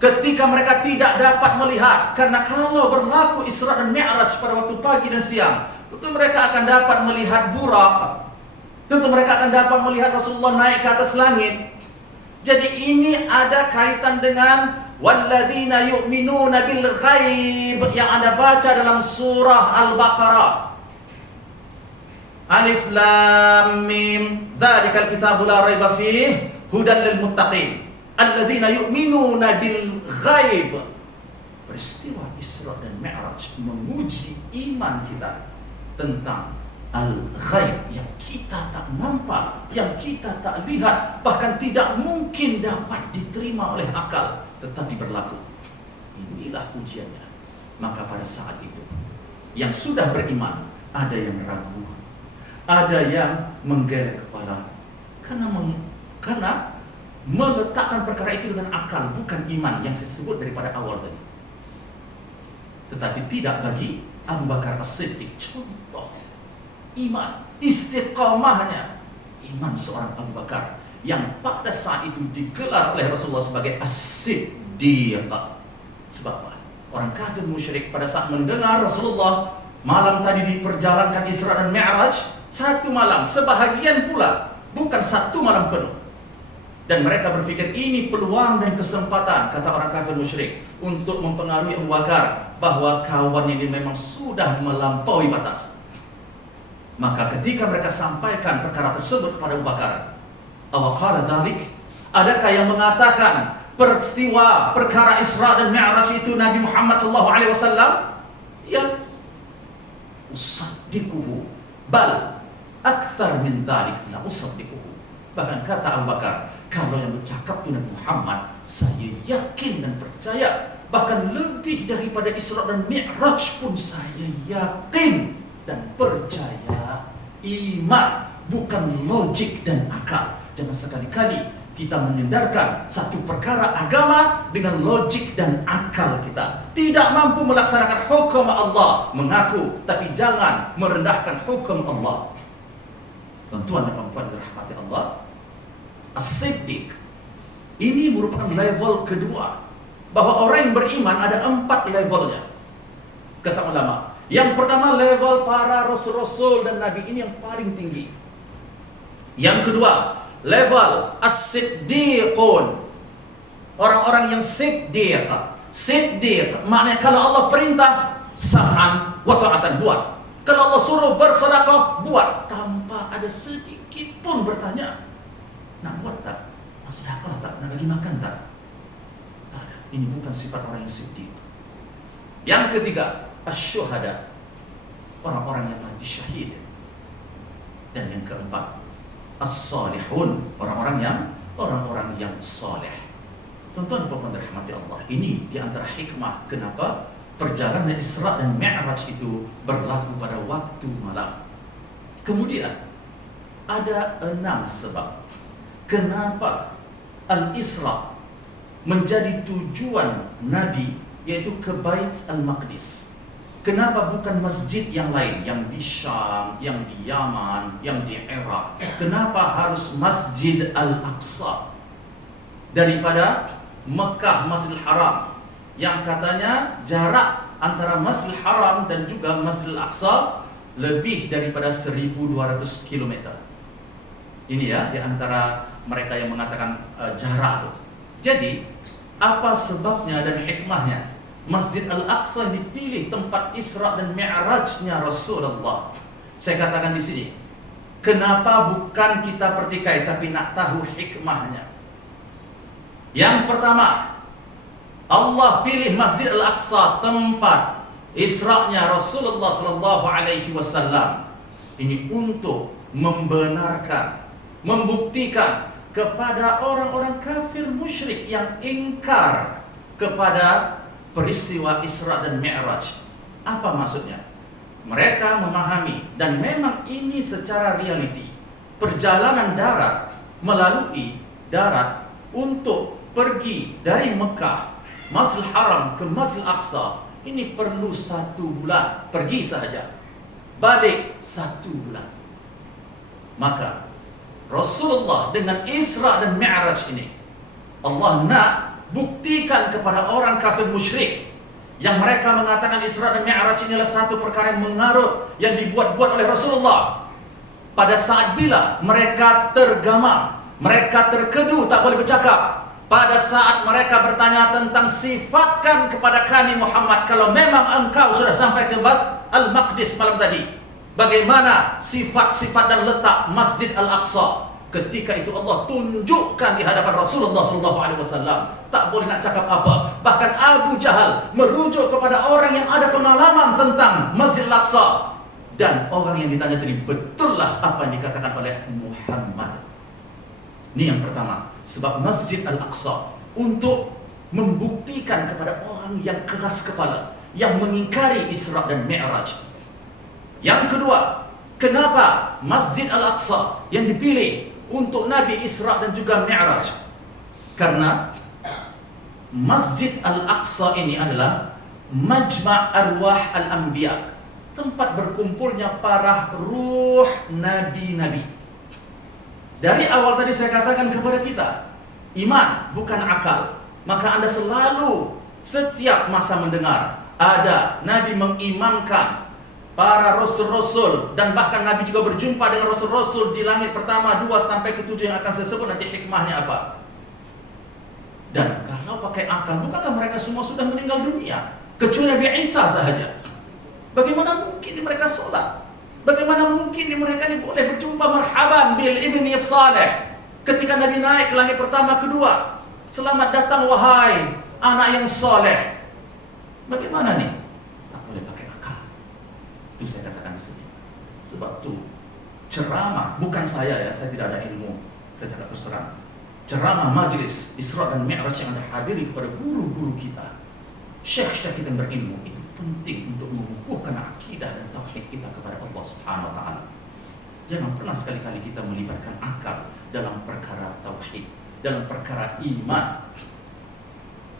Ketika mereka tidak dapat melihat, karena kalau berlaku Isra dan Mi'raj pada waktu pagi dan siang, tentu mereka akan dapat melihat Burak, tentu mereka akan dapat melihat Rasulullah naik ke atas langit. Jadi ini ada kaitan dengan walladzina yu'minuna bil ghaib yang Anda baca dalam surah Al-Baqarah. Alif Lam Mim, dzalikal kitabu la raiba fihi hudan lil muttaqin alladzina yu'minuna bil ghaib. Peristiwa Isra dan Mi'raj menguji iman kita tentang al-ghaib yang kita tak nampak, yang kita tak lihat, bahkan tidak mungkin dapat diterima oleh akal, tetapi berlaku. Inilah ujiannya. Maka pada saat itu yang sudah beriman ada yang ragu, ada yang menggeleng kepala karena meletakkan perkara itu dengan akal, bukan iman yang saya sebut daripada awal tadi. Tetapi tidak bagi Abu Bakar As-Siddiq. Contoh iman, istiqamahnya iman seorang Abu Bakar yang pada saat itu digelar oleh Rasulullah sebagai As-Siddiq. Sebab apa? Orang kafir musyrik pada saat mendengar Rasulullah malam tadi diperjalankan Isra dan Mi'raj, satu malam, sebahagian pula, bukan satu malam penuh. Dan mereka berpikir ini peluang dan kesempatan, kata orang kafir musyrik, untuk mempengaruhi Abu Bakar bahwa kawan ini memang sudah melampaui batas. Maka ketika mereka sampaikan perkara tersebut kepada Abu Bakar, awaqala dzalik, adakah yang mengatakan peristiwa perkara Isra dan Mi'raj itu Nabi Muhammad SAW? Ya, usaddiquhu, bal akthar min dzalik la usaddiquhu. Bahkan kata Abu Bakar, kalau yang bercakap itu Nabi Muhammad, saya yakin dan percaya. Bahkan lebih daripada Isra dan Mi'raj pun saya yakin dan percaya. Iman, bukan logik dan akal. Jangan sekali-kali kita menyandarkan satu perkara agama dengan logik dan akal kita. Tidak mampu melaksanakan hukum Allah, mengaku, tapi jangan merendahkan hukum Allah. Tuan-tuan dan puan dirahmati Allah, As-Siddiq ini merupakan level kedua, bahwa orang yang beriman ada 4 levelnya, kata ulama. Yang pertama level para rasul-rasul dan nabi, ini yang paling tinggi. Yang kedua level as-siddiqun, orang-orang yang siddiq. Siddiq maknanya kalau Allah perintah sam'an wa ta'atan, buat. Kalau Allah suruh bersedekah, buat tanpa ada sedikit pun bertanya, nak buat tak? Nak sedekah tak? Nak bagi makan tak? Tak. Ini bukan sifat orang yang siddiq. Yang ketiga asy-syuhada, orang-orang yang mati syahid. Dan yang keempat as-salihun, orang-orang yang saleh. Tuan-tuan dan puan dirahmati Allah, ini di antara hikmah kenapa perjalanan Isra dan Mi'raj itu berlaku pada waktu malam. Kemudian ada 6 sebab kenapa Al-Isra menjadi tujuan Nabi, yaitu ke Bait Al-Maqdis. Kenapa bukan masjid yang lain, yang di Syam, yang di Yaman, yang di Irak? Kenapa harus Masjid Al-Aqsa daripada Mekah, Masjidil Haram, yang katanya jarak antara Masjidil Haram dan juga Masjidil Aqsa lebih daripada 1200 km. Ini ya, di antara mereka yang mengatakan jarak itu. Jadi, apa sebabnya dan hikmahnya Masjid Al-Aqsa dipilih tempat Isra dan Mi'rajnya Rasulullah? Saya katakan di sini, kenapa bukan kita pertikai, tapi nak tahu hikmahnya. Yang pertama, Allah pilih Masjid Al-Aqsa tempat Isra'nya Rasulullah sallallahu alaihi wasallam ini untuk membenarkan, membuktikan kepada orang-orang kafir musyrik yang ingkar kepada peristiwa Isra dan Mi'raj. Apa maksudnya? Mereka memahami, dan memang ini secara reality, perjalanan darat melalui darat untuk pergi dari Mekah, Masjidil Haram ke Masjidil Aqsa, ini perlu 1 bulan pergi saja, balik 1 bulan. Maka Rasulullah dengan Isra dan Mi'raj ini, Allah nak buktikan kepada orang kafir musyrik yang mereka mengatakan Isra dan Mi'raj inilah satu perkara yang mengarut, yang dibuat-buat oleh Rasulullah. Pada saat bila mereka tergamam, mereka terkedu, tak boleh bercakap. Pada saat mereka bertanya tentang sifatkan kepada kami Muhammad, kalau memang engkau sudah sampai ke Al-Maqdis malam tadi, bagaimana sifat-sifat dan letak Masjid Al-Aqsa? Ketika itu Allah tunjukkan di hadapan Rasulullah SAW. Tak boleh nak cakap apa. Bahkan Abu Jahal merujuk kepada orang yang ada pengalaman tentang Masjid Al-Aqsa. Dan orang yang ditanya tadi, betullah apa yang dikatakan oleh Muhammad. Ini yang pertama. Sebab Masjid Al-Aqsa untuk membuktikan kepada orang yang keras kepala, yang mengingkari Isra dan Mi'raj. Yang kedua, kenapa Masjid Al-Aqsa yang dipilih untuk Nabi Isra dan juga Mi'raj? Karena Masjid Al-Aqsa ini adalah Majma' Arwah Al-Anbiya, tempat berkumpulnya para ruh nabi-nabi. Dari awal tadi saya katakan kepada kita, iman bukan akal. Maka Anda selalu setiap masa mendengar ada Nabi mengimankan para rasul-rasul, dan bahkan Nabi juga berjumpa dengan rasul-rasul di langit pertama, 2 sampai ke 7 yang akan saya sebut nanti hikmahnya apa. Dan kalau pakai akal, bukankah mereka semua sudah meninggal dunia? Kecuali Nabi Isa sahaja. Bagaimana mungkin mereka sholat? Bagaimana mungkin mereka ini boleh berjumpa marhaban bil ibni saleh ketika Nabi naik ke langit pertama, kedua, selamat datang wahai anak yang soleh. Bagaimana nih? Tak boleh pakai akal. Itu saya katakan di sini. Sebab itu ceramah, bukan saya saya tidak ada ilmu, saya cakap terus terang. Ceramah majlis Isra dan Mi'raj yang Anda hadiri kepada guru-guru kita, syekh-syekh kita yang berilmu, itu penting untuk mengukuhkan akidah dan tauhid kita kepada Allah Subhanahu wa taala. Jangan pernah sekali-kali kita melibatkan akal dalam perkara tauhid, dalam perkara iman.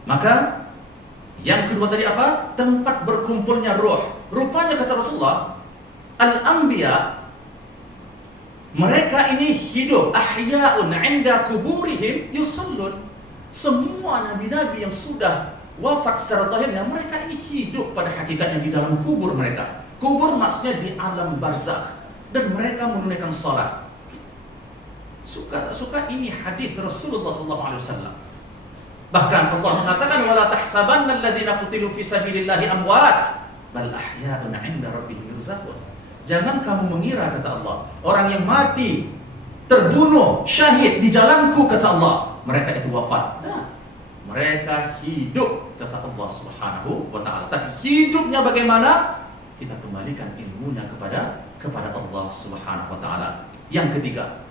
Maka yang kedua tadi apa? Tempat berkumpulnya roh. Rupanya kata Rasulullah, al-anbiya, mereka ini hidup ahya'un 'inda kuburihim yusallun. Semua nabi-nabi yang sudah wafat secara zahirnya, mereka ini hidup pada hakikatnya di dalam kubur mereka. Kubur maksudnya di alam barzakh, dan mereka menunaikan salat. Suka tak suka, ini hadis Rasulullah SAW. Bahkan Allah mengatakan, wala tahsabanna alladziina qutilu fi sabilillahi amwat bal ahya'un 'inda rabbihim yurzaqun. Jangan kamu mengira, kata Allah, orang yang mati terbunuh syahid di jalanku, kata Allah, mereka itu wafat. Nah, mereka hidup, kata Allah Subhanahu wa taala. Tapi hidupnya bagaimana? Kita kembalikan ilmunya kepada Allah Subhanahu wa taala. Yang ketiga,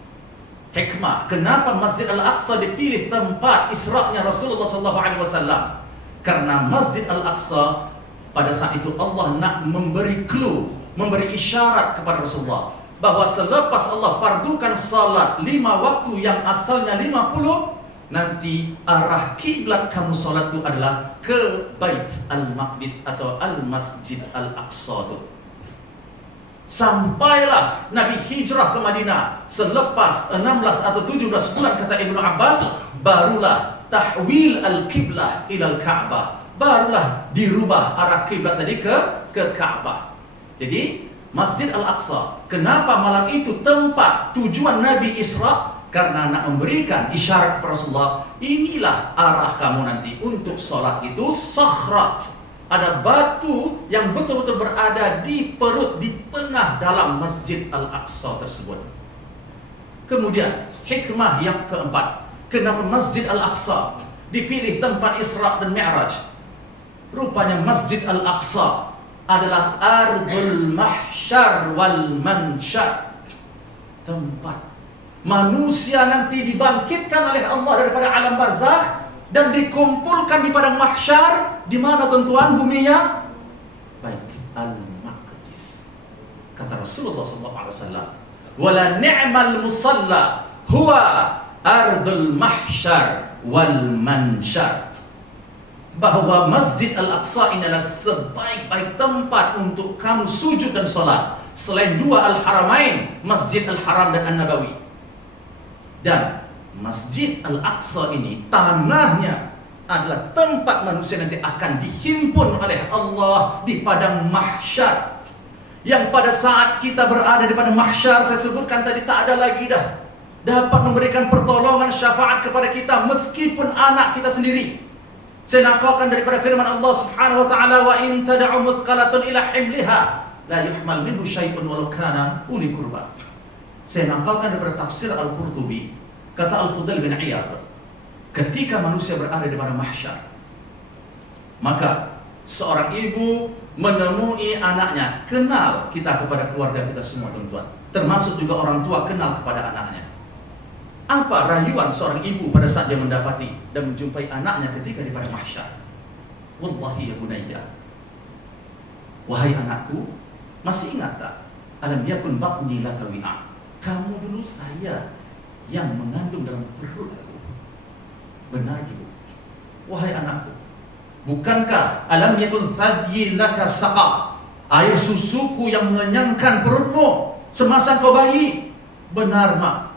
hikmah kenapa Masjid Al-Aqsa dipilih tempat Isra'nya Rasulullah SAW. Karena Masjid Al-Aqsa pada saat itu Allah nak memberi clue, memberi isyarat kepada Rasulullah bahwa selepas Allah fardukan salat 5 waktu yang asalnya 50, nanti arah kiblat kamu salat itu adalah ke Bait Al-Maqdis atau Al-Masjid Al-Aqsa itu. Sampailah Nabi hijrah ke Madinah selepas 16 atau 17 bulan, kata Ibnu Abbas, barulah tahwil al-qiblah ila al-Ka'bah, barulah dirubah arah kiblat tadi ke Ka'bah. Jadi Masjid Al-Aqsa, kenapa malam itu tempat tujuan Nabi Isra? Karena nak memberikan isyarat kepada Rasulullah, inilah arah kamu nanti untuk sholat itu. Sakhrat, ada batu yang betul-betul berada di perut, di tengah dalam Masjid Al-Aqsa tersebut. Kemudian hikmah yang keempat, kenapa Masjid Al-Aqsa dipilih tempat Isra dan Mi'raj. Rupanya Masjid Al-Aqsa adalah ardul mahsyar wal mansyar, tempat manusia nanti dibangkitkan oleh Allah daripada alam barzakh dan dikumpulkan di padang mahsyar. Di mana tuan-tuan buminya? Bait Al-Maqdis. Kata Rasulullah SAW, wala ni'mal musalla huwa ardul mahsyar wal mansyar. Bahwa Masjid Al-Aqsa ini adalah sebaik-baik tempat untuk kamu sujud dan sholat selain dua Al-Haramain, Masjid Al-Haram dan An-Nabawi. Dan Masjid Al-Aqsa ini tanahnya adalah tempat manusia nanti akan dihimpun oleh Allah di padang mahsyar. Yang pada saat kita berada di padang mahsyar, saya sebutkan tadi, tak ada lagi dah dapat memberikan pertolongan syafaat kepada kita meskipun anak kita sendiri. Saya nakalkan daripada firman Allah Subhanahu wa taala, wa in tad'u muthqalatun ila himliha la yuhmal minhu syai'un walau kana uli qurba. Saya nakalkan daripada tafsir Al-Qurtubi, kata Al-Fudail bin Iyad, ketika manusia berada di padang mahsyar, maka seorang ibu menemui anaknya. Kenal kita kepada keluarga kita semua, tuan-tuan, termasuk juga orang tua kenal kepada anaknya. Apa rayuan seorang ibu pada saat dia mendapati dan menjumpai anaknya ketika di padang mahsyar? Wallahi ya bunayya, wahai anakku, masih ingat tak? Alam yakun batni laka wi'a. Kamu dulu saya yang mengandung dalam perutku. Benar ibu. Wahai anakku, bukankah alam yakun thadyi laka saqa, air susuku yang mengenyangkan perutmu semasa kau bayi? Benar mak.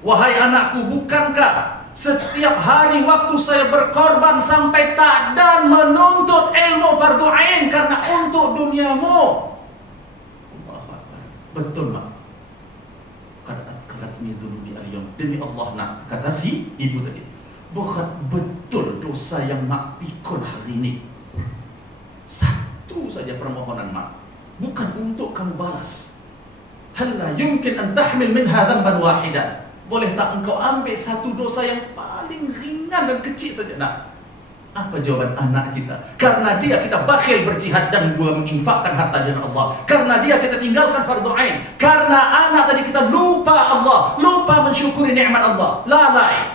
Wahai anakku, bukankah setiap hari waktu saya berkorban sampai tak dan menuntut ilmu fardu ain karena untuk duniamu? Betul mak. Demi Allah nak, kata si ibu tadi, betul dosa yang mak pikul hari ini. Satu saja permohonan mak, bukan untuk kamu balas. Hal la yumkin an tahmil minha dhanban wahidan. Boleh tak engkau ambil satu dosa yang paling ringan dan kecil saja nak? Apa jawaban anak kita? Karena dia kita bakhil berjihad dan gua menginfakkan harta jalan Allah. Karena dia kita tinggalkan fardu ain. Karena anak tadi kita lupa Allah, lupa mensyukuri nikmat Allah, lalai.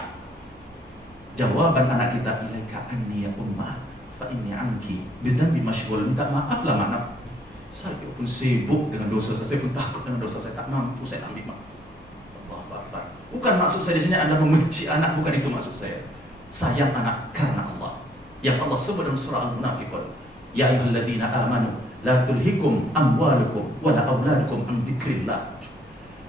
Jawaban anak kita, ilaika anni ya ummah fa inni anki bidzambi masyghul. Minta maaf lah mak. Saya pun sibuk dengan dosa saya pun takut dengan dosa saya, tak mampu saya ambil mak. Allahu Akbar. Bukan maksud saya di sini Anda membenci anak, bukan itu maksud saya. Sayang anak karena Allah. Yang Allah sebut dalam surah Al-Munafiqun, ya ayyuhalladzina amanu la tulhikum amwalukum wala auladukum an dzikrillah.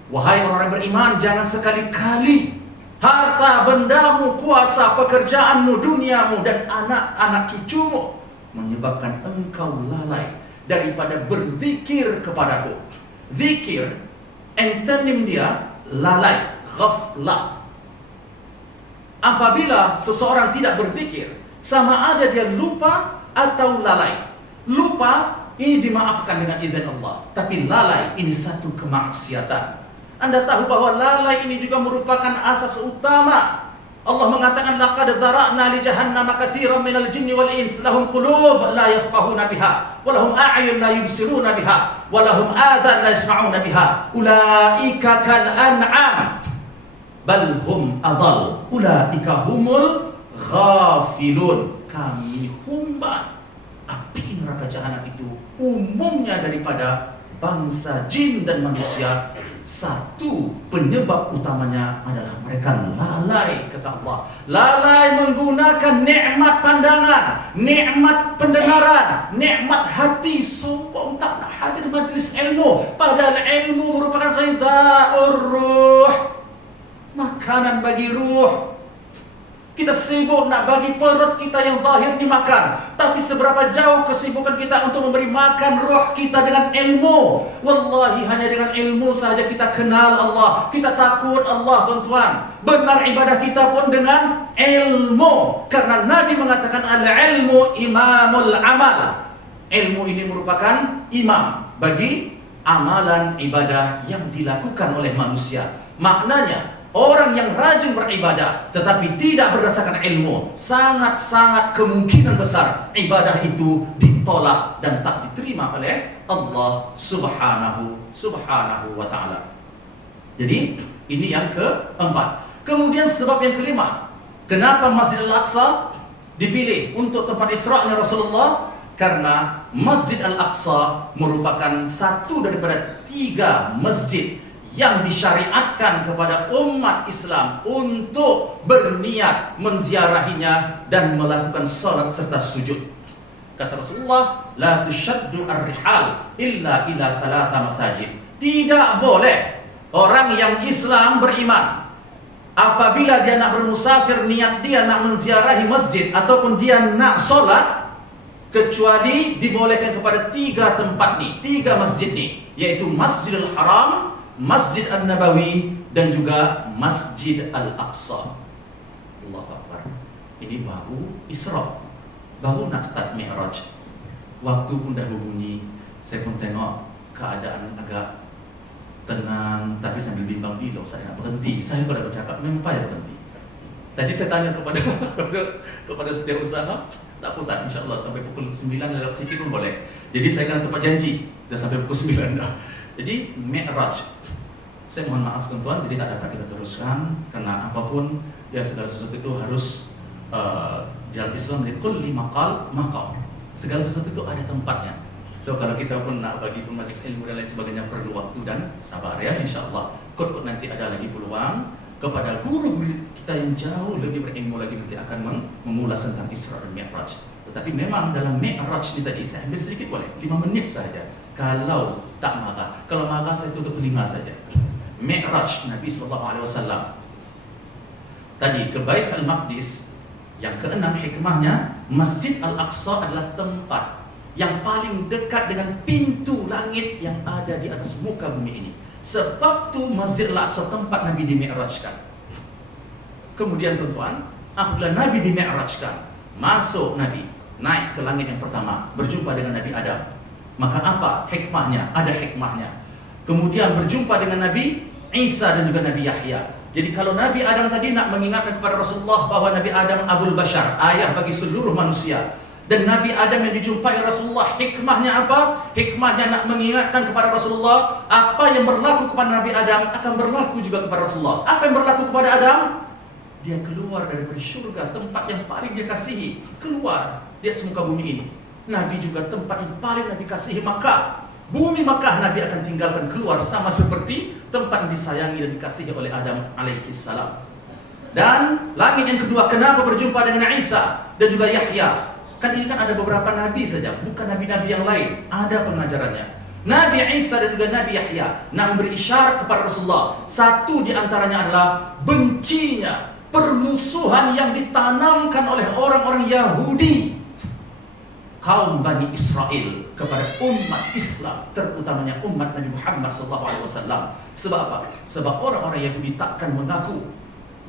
Wahai orang-orang beriman, jangan sekali-kali harta bendamu, kuasa, pekerjaanmu, duniamu dan anak-anak cucumu menyebabkan engkau lalai daripada berzikir kepadaku. Zikir, antonim dia lalai, ghaflah. Apabila seseorang tidak berzikir, sama ada dia lupa atau lalai. Lupa ini dimaafkan dengan izin Allah, tapi lalai ini satu kemaksiatan. Anda tahu bahwa lalai ini juga merupakan asas utama. Allah mengatakan, laqad dzara'na li jahannama katsiran minal jinni wal ins lahum qulub la yafqahuna biha wa lahum a'yun la yubsiruna biha wa lahum adhan la yasma'una biha ulaika kal an'am bal hum adall ulaika humul ghafilun. Kami humban api neraka jahanam itu umumnya daripada bangsa jin dan manusia. Satu penyebab utamanya adalah mereka lalai, kata Allah. Lalai menggunakan nikmat pandangan, nikmat pendengaran, nikmat hati. Sombong tak nak hadir majlis ilmu, padahal ilmu merupakan ghidha'ur ruh, makanan bagi ruh. Kita sibuk nak bagi perut kita yang zahir dimakan, tapi seberapa jauh kesibukan kita untuk memberi makan roh kita dengan ilmu. Wallahi hanya dengan ilmu saja kita kenal Allah, kita takut Allah, tuan-tuan. Benar ibadah kita pun dengan ilmu, karena Nabi mengatakan al-ilmu imamul amal. Ilmu ini merupakan imam bagi amalan ibadah yang dilakukan oleh manusia. Maknanya orang yang rajin beribadah tetapi tidak berdasarkan ilmu, sangat-sangat kemungkinan besar ibadah itu ditolak dan tak diterima oleh Allah Subhanahu wa ta'ala. Jadi ini yang keempat. Kemudian sebab yang kelima, kenapa Masjid Al-Aqsa dipilih untuk tempat Isra'nya Rasulullah? Karena Masjid Al-Aqsa merupakan satu daripada 3 masjid yang disyariatkan kepada umat Islam untuk berniat menziarahinya dan melakukan salat serta sujud. Kata Rasulullah, la tushaddu ar-rihal illa ila 3 masajid. Tidak boleh orang yang Islam beriman apabila dia nak bermusafir, niat dia nak menziarahi masjid ataupun dia nak solat, kecuali dibolehkan kepada 3 tempat ni, 3 masjid ni, yaitu Masjidil Haram, Masjid An-Nabawi, dan juga Masjid Al-Aqsa. Allahu Akbar. Ini baru Isra, baru nak start Mi'raj. Waktu pun dah berbunyi, saya pun tengok keadaan agak tenang, tapi sambil bimbang bila saya nak berhenti. Saya pada bercakap, memang payah berhenti. Tadi saya tanya kepada setiausaha, tak pusat, insyaAllah sampai pukul 9 lewat sikit pun boleh. Jadi saya kena tempat janji, dah sampai pukul 9 dah. Jadi Mi'raj, saya mohon maaf tuan-tuan, jadi tak dapat kita teruskan karena apapun ya segala sesuatu itu harus dalam Islam likulli maqal maqam. Segala sesuatu itu ada tempatnya. So kalau kita pun nak bagi majlis ilmu dan lain sebagainya perlu waktu dan sabar ya, insyaAllah. Kot nanti ada lagi peluang kepada guru kita yang jauh lebih berilmu lagi nanti akan mengulas tentang Isra dan Mi'raj. Tetapi memang dalam Mi'raj ni tadi saya ambil sedikit boleh, 5 menit saja. Kalau tak marah, kalau marah saya tutup telinga saja. Mi'raj Nabi SAW tadi ke Bait Al-Maqdis. Yang keenam hikmahnya, Masjid Al-Aqsa adalah tempat yang paling dekat dengan pintu langit yang ada di atas muka bumi ini. Sebab tu Masjid Al-Aqsa tempat Nabi di-Mi'rajkan. Kemudian tuan-tuan, apabila Nabi di-Mi'rajkan, masuk Nabi, naik ke langit yang pertama, berjumpa dengan Nabi Adam. Maka apa hikmahnya? Ada hikmahnya. Kemudian berjumpa dengan Nabi Isa dan juga Nabi Yahya. Jadi kalau Nabi Adam tadi nak mengingatkan kepada Rasulullah bahwa Nabi Adam Abul Bashar, ayah bagi seluruh manusia. Dan Nabi Adam yang dijumpai Rasulullah, hikmahnya apa? Hikmahnya nak mengingatkan kepada Rasulullah apa yang berlaku kepada Nabi Adam akan berlaku juga kepada Rasulullah. Apa yang berlaku kepada Adam? Dia keluar daripada syurga, tempat yang paling dia kasihi, keluar di atas muka bumi ini. Nabi juga tempat yang paling Nabi kasihi, Makkah. Bumi Makkah Nabi akan tinggalkan keluar sama seperti tempat yang disayangi dan dikasihi oleh Adam alaihi salam. Dan langit yang kedua, kenapa berjumpa dengan Isa dan juga Yahya? Kan ini kan ada beberapa nabi saja, bukan nabi-nabi yang lain. Ada pengajarannya. Nabi Isa dan juga Nabi Yahya nak memberi isyarat kepada Rasulullah. Satu di antaranya adalah bencinya, permusuhan yang ditanamkan oleh orang-orang Yahudi, kaum Bani Israel kepada umat Islam, terutamanya umat Nabi Muhammad SAW. Sebab apa? Sebab orang-orang Yahudi takkan mengaku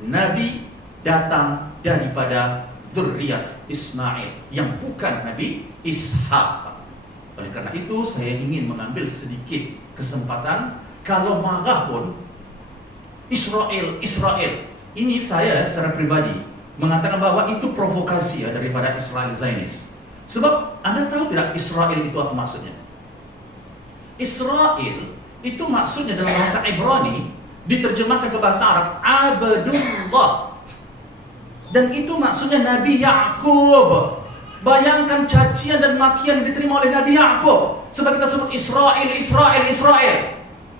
Nabi datang daripada dzurriyyat Ismail yang bukan Nabi Ishaq. Oleh karena itu saya ingin mengambil sedikit kesempatan, kalau marah pun Israel ini saya secara pribadi mengatakan bahwa itu provokasi ya daripada Israel Zionis. Sebab Anda tahu tidak Israel itu apa maksudnya? Israel itu maksudnya dalam bahasa Ibrani diterjemahkan ke bahasa Arab Abdullah. Dan itu maksudnya Nabi Ya'qub. Bayangkan cacian dan makian yang diterima oleh Nabi Ya'qub. Sebab kita sebut Israel.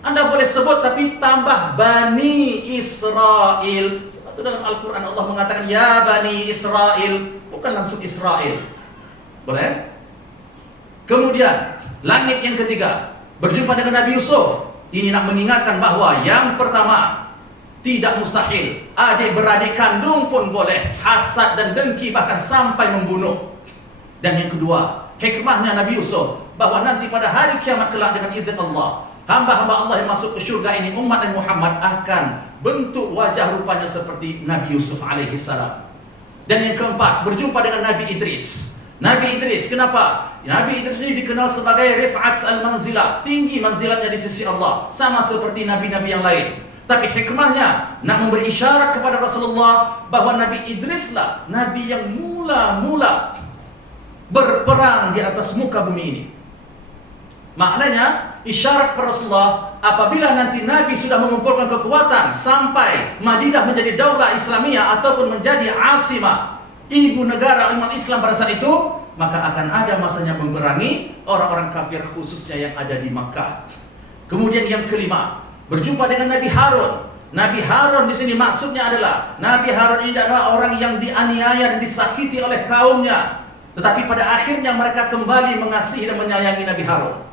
Anda boleh sebut tapi tambah Bani Israel. Sebab itu dalam Al-Quran Allah mengatakan Ya Bani Israel, bukan langsung Israel. Boleh? Kemudian langit yang ketiga, berjumpa dengan Nabi Yusuf. Ini nak mengingatkan bahwa yang pertama, tidak mustahil adik-beradik kandung pun boleh hasad dan dengki, bahkan sampai membunuh. Dan yang kedua, hikmahnya Nabi Yusuf, bahwa nanti pada hari kiamat kelak dengan izin Allah, hamba-hamba Allah yang masuk ke syurga ini, umat Nabi Muhammad, akan bentuk wajah rupanya seperti Nabi Yusuf alaihi salam. Dan yang keempat, berjumpa dengan Nabi Idris. Nabi Idris, kenapa? Nabi Idris ini dikenal sebagai Rif'at al-Manzilah, tinggi manzilatnya di sisi Allah, sama seperti nabi-nabi yang lain. Tapi hikmahnya, nak memberi isyarat kepada Rasulullah bahwa Nabi Idrislah Nabi yang mula-mula berperang di atas muka bumi ini. Maknanya isyarat kepada Rasulullah, apabila nanti Nabi sudah mengumpulkan kekuatan sampai Madinah menjadi daulah Islamiyah ataupun menjadi asimah, ibu negara umat Islam pada saat itu, maka akan ada masanya memerangi orang-orang kafir khususnya yang ada di Makkah. Kemudian yang kelima, berjumpa dengan Nabi Harun. Nabi Harun di sini maksudnya adalah Nabi Harun ini adalah orang yang dianiaya dan disakiti oleh kaumnya, tetapi pada akhirnya mereka kembali mengasihi dan menyayangi Nabi Harun.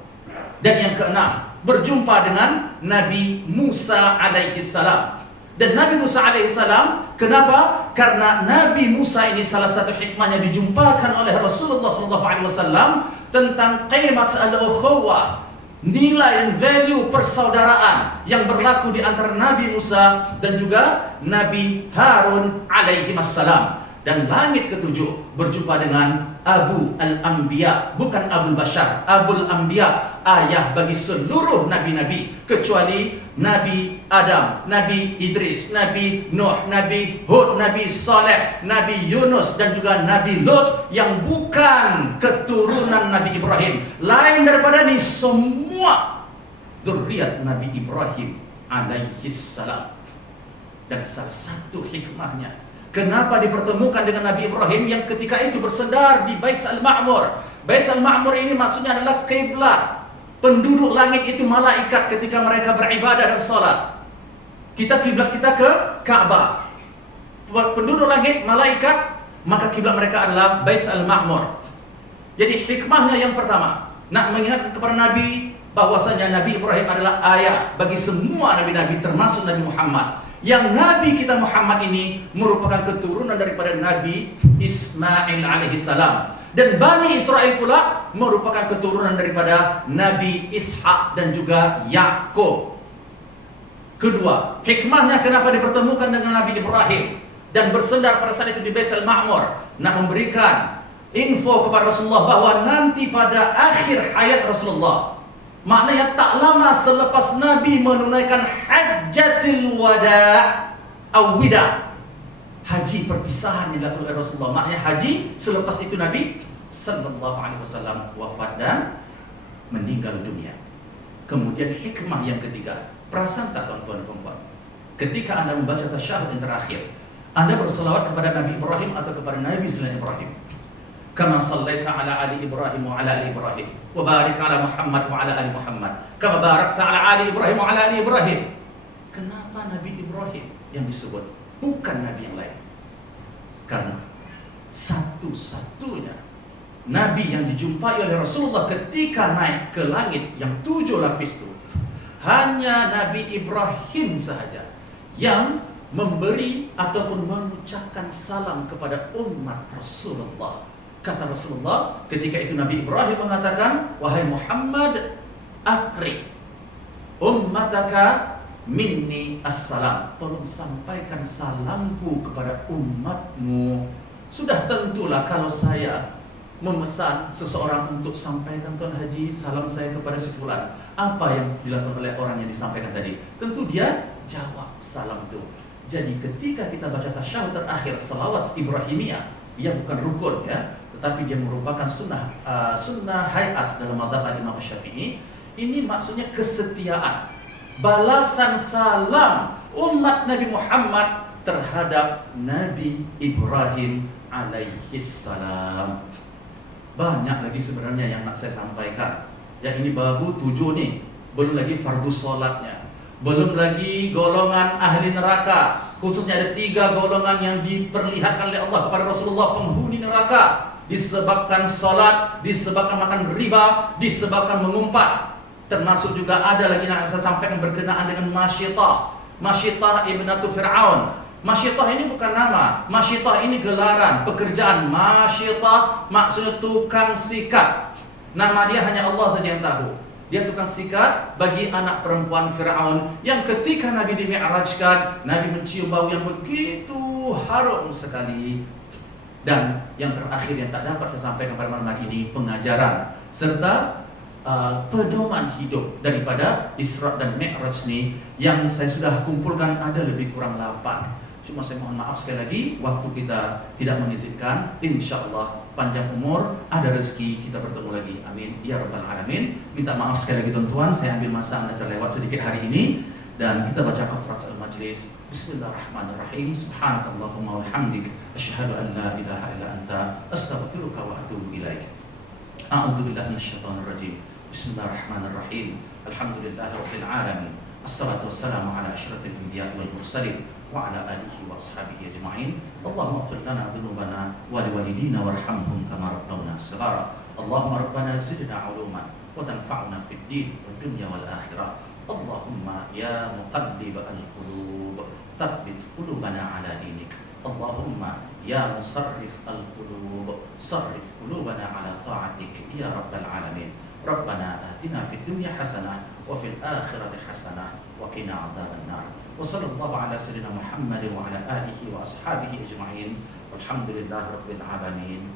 Dan yang keenam, berjumpa dengan Nabi Musa alaihi salam. Dan Nabi Musa alaihi salam, kenapa? Karena Nabi Musa ini salah satu hikmahnya dijumpakan oleh Rasulullah SAW tentang qimat al-ukhuwah, nilai dan value persaudaraan yang berlaku di antara Nabi Musa dan juga Nabi Harun alaihi salam. Dan langit ketujuh berjumpa dengan Abu al-Anbiya, bukan Abul Bashar, Abul Anbiya, ayah bagi seluruh nabi-nabi kecuali Nabi Adam, Nabi Idris, Nabi Nuh, Nabi Hud, Nabi Saleh, Nabi Yunus dan juga Nabi Lut yang bukan keturunan Nabi Ibrahim. Lain daripada ini semua zuriat Nabi Ibrahim alaihi salam. Dan salah satu hikmahnya kenapa dipertemukan dengan Nabi Ibrahim yang ketika itu bersandar di Bait Al-Ma'mur. Bait Al-Ma'mur ini maksudnya adalah kiblat. Penduduk langit itu malaikat ketika mereka beribadah dan salat. Kiblat kita ke Ka'bah. Penduduk langit malaikat, maka kiblat mereka adalah Bait Al-Ma'mur. Jadi hikmahnya yang pertama, nak mengingatkan kepada Nabi bahwasanya Nabi Ibrahim adalah ayah bagi semua nabi-nabi termasuk Nabi Muhammad. Yang Nabi kita Muhammad ini merupakan keturunan daripada Nabi Ismail alaihi salam. Dan Bani Israel pula merupakan keturunan daripada Nabi Ishak dan juga Yakub. Kedua, hikmahnya kenapa dipertemukan dengan Nabi Ibrahim dan bersandar pada saat itu di Bait Al-Ma'mur, nak memberikan info kepada Rasulullah bahwa nanti pada akhir hayat Rasulullah, maknanya tak lama selepas Nabi menunaikan Hajjatul Wada' atau Wida, haji perpisahan dilakukan oleh Rasulullah. Maknanya haji selepas itu Nabi sallallahu alaihi wasallam wafat dan meninggal dunia. Kemudian hikmah yang ketiga, perasaan tak tuan-tuan dan puan-puan, ketika Anda membaca tasyahud yang terakhir, Anda berselawat kepada Nabi Ibrahim atau kepada Nabi selain Ibrahim. Kama sallaita ala ali Ibrahim wa ala ali Ibrahim wa barik ala Muhammad wa ala ali Muhammad kama barakta ala ali Ibrahim wa ala ali Ibrahim. Kenapa Nabi Ibrahim yang disebut, bukan Nabi yang lain? Karena satu-satunya Nabi yang dijumpai oleh Rasulullah ketika naik ke langit yang 7 lapis itu, hanya Nabi Ibrahim sahaja yang memberi ataupun mengucapkan salam kepada umat Rasulullah. Kata Rasulullah ketika itu, Nabi Ibrahim mengatakan, wahai Muhammad, akri ummataka minni assalam, tolong sampaikan salamku kepada umatmu. Sudah tentulah kalau saya memesan seseorang untuk sampaikan, Tuan Haji, salam saya kepada si fulan, apa yang dilakukan oleh orang yang disampaikan tadi? Tentu dia jawab salam itu. Jadi ketika kita baca tasyahud terakhir salawat Ibrahimiyah, ia bukan rukun ya, tetapi dia merupakan sunnah hayat dalam mazhab Imam Syafi'i. Ini maksudnya kesetiaan, balasan salam umat Nabi Muhammad terhadap Nabi Ibrahim alaihi salam. Banyak lagi sebenarnya yang nak saya sampaikan. Ya, ini baru 7 nih, belum lagi fardu solatnya, belum lagi golongan ahli neraka. Khususnya ada 3 golongan yang diperlihatkan oleh Allah kepada Rasulullah, penghuni neraka, disebabkan solat, disebabkan makan riba, disebabkan mengumpat. Termasuk juga ada lagi yang saya sampaikan berkenaan dengan Masyitah. Masyitah ibnatu Fir'aun. Masyitah ini bukan nama, Masyitah ini gelaran, pekerjaan. Masyitah maksudnya tukang sikat. Nama dia hanya Allah saja yang tahu. Dia tukang sikat bagi anak perempuan Fir'aun yang ketika Nabi dimi'rajkan, Nabi mencium bau yang begitu harum sekali. Dan yang terakhir yang tak dapat saya sampaikan pada malam hari ini, pengajaran serta pedoman hidup daripada Isra dan Mi'raj ini yang saya sudah kumpulkan ada lebih kurang 8. Cuma saya mohon maaf sekali lagi, waktu kita tidak mengizinkan. InsyaAllah panjang umur, ada rezeki, kita bertemu lagi. Amin ya rabbal alamin. Minta maaf sekali lagi tuan-tuan, saya ambil masa anda terlewat sedikit hari ini. Dan kita baca kafaratul majlis. Bismillahirrahmanirrahim. Subhanakallahumma walhamdik, asyhadu an la ilaha illa anta, astaghfiruka wa atubu ilaik. A'udzu billahi minasyaitonir rajim. Bismillahirrahmanirrahim. Alhamdulillahirabbil alamin. Assalatu wassalamu ala asyrafil anbiya'i wal mursalin wa ala alihi wa ashabihi ajma'in. Allahumma ighfir lana dhunubana wa liwalidina warhamhum kama rabbawna shighara. Allahumma rabbana zidna 'uluman wa tanfa'na fid din wad dunya wal akhirah. Allahumma ya muqallib al-qulub thabbit qulubana ala dinik. Allahumma ya musarrif al-qulub sarrif qulubana ala ta'atik ya rabbal alamin. Rabbana atina fid dunya hasanah wa fil akhirati hasanah wa qina adzaban nar. Wa sallallahu ala sayyidina Muhammad wa ala alihi wa ashabihi ajma'in. Walhamdulillahi rabbil alamin.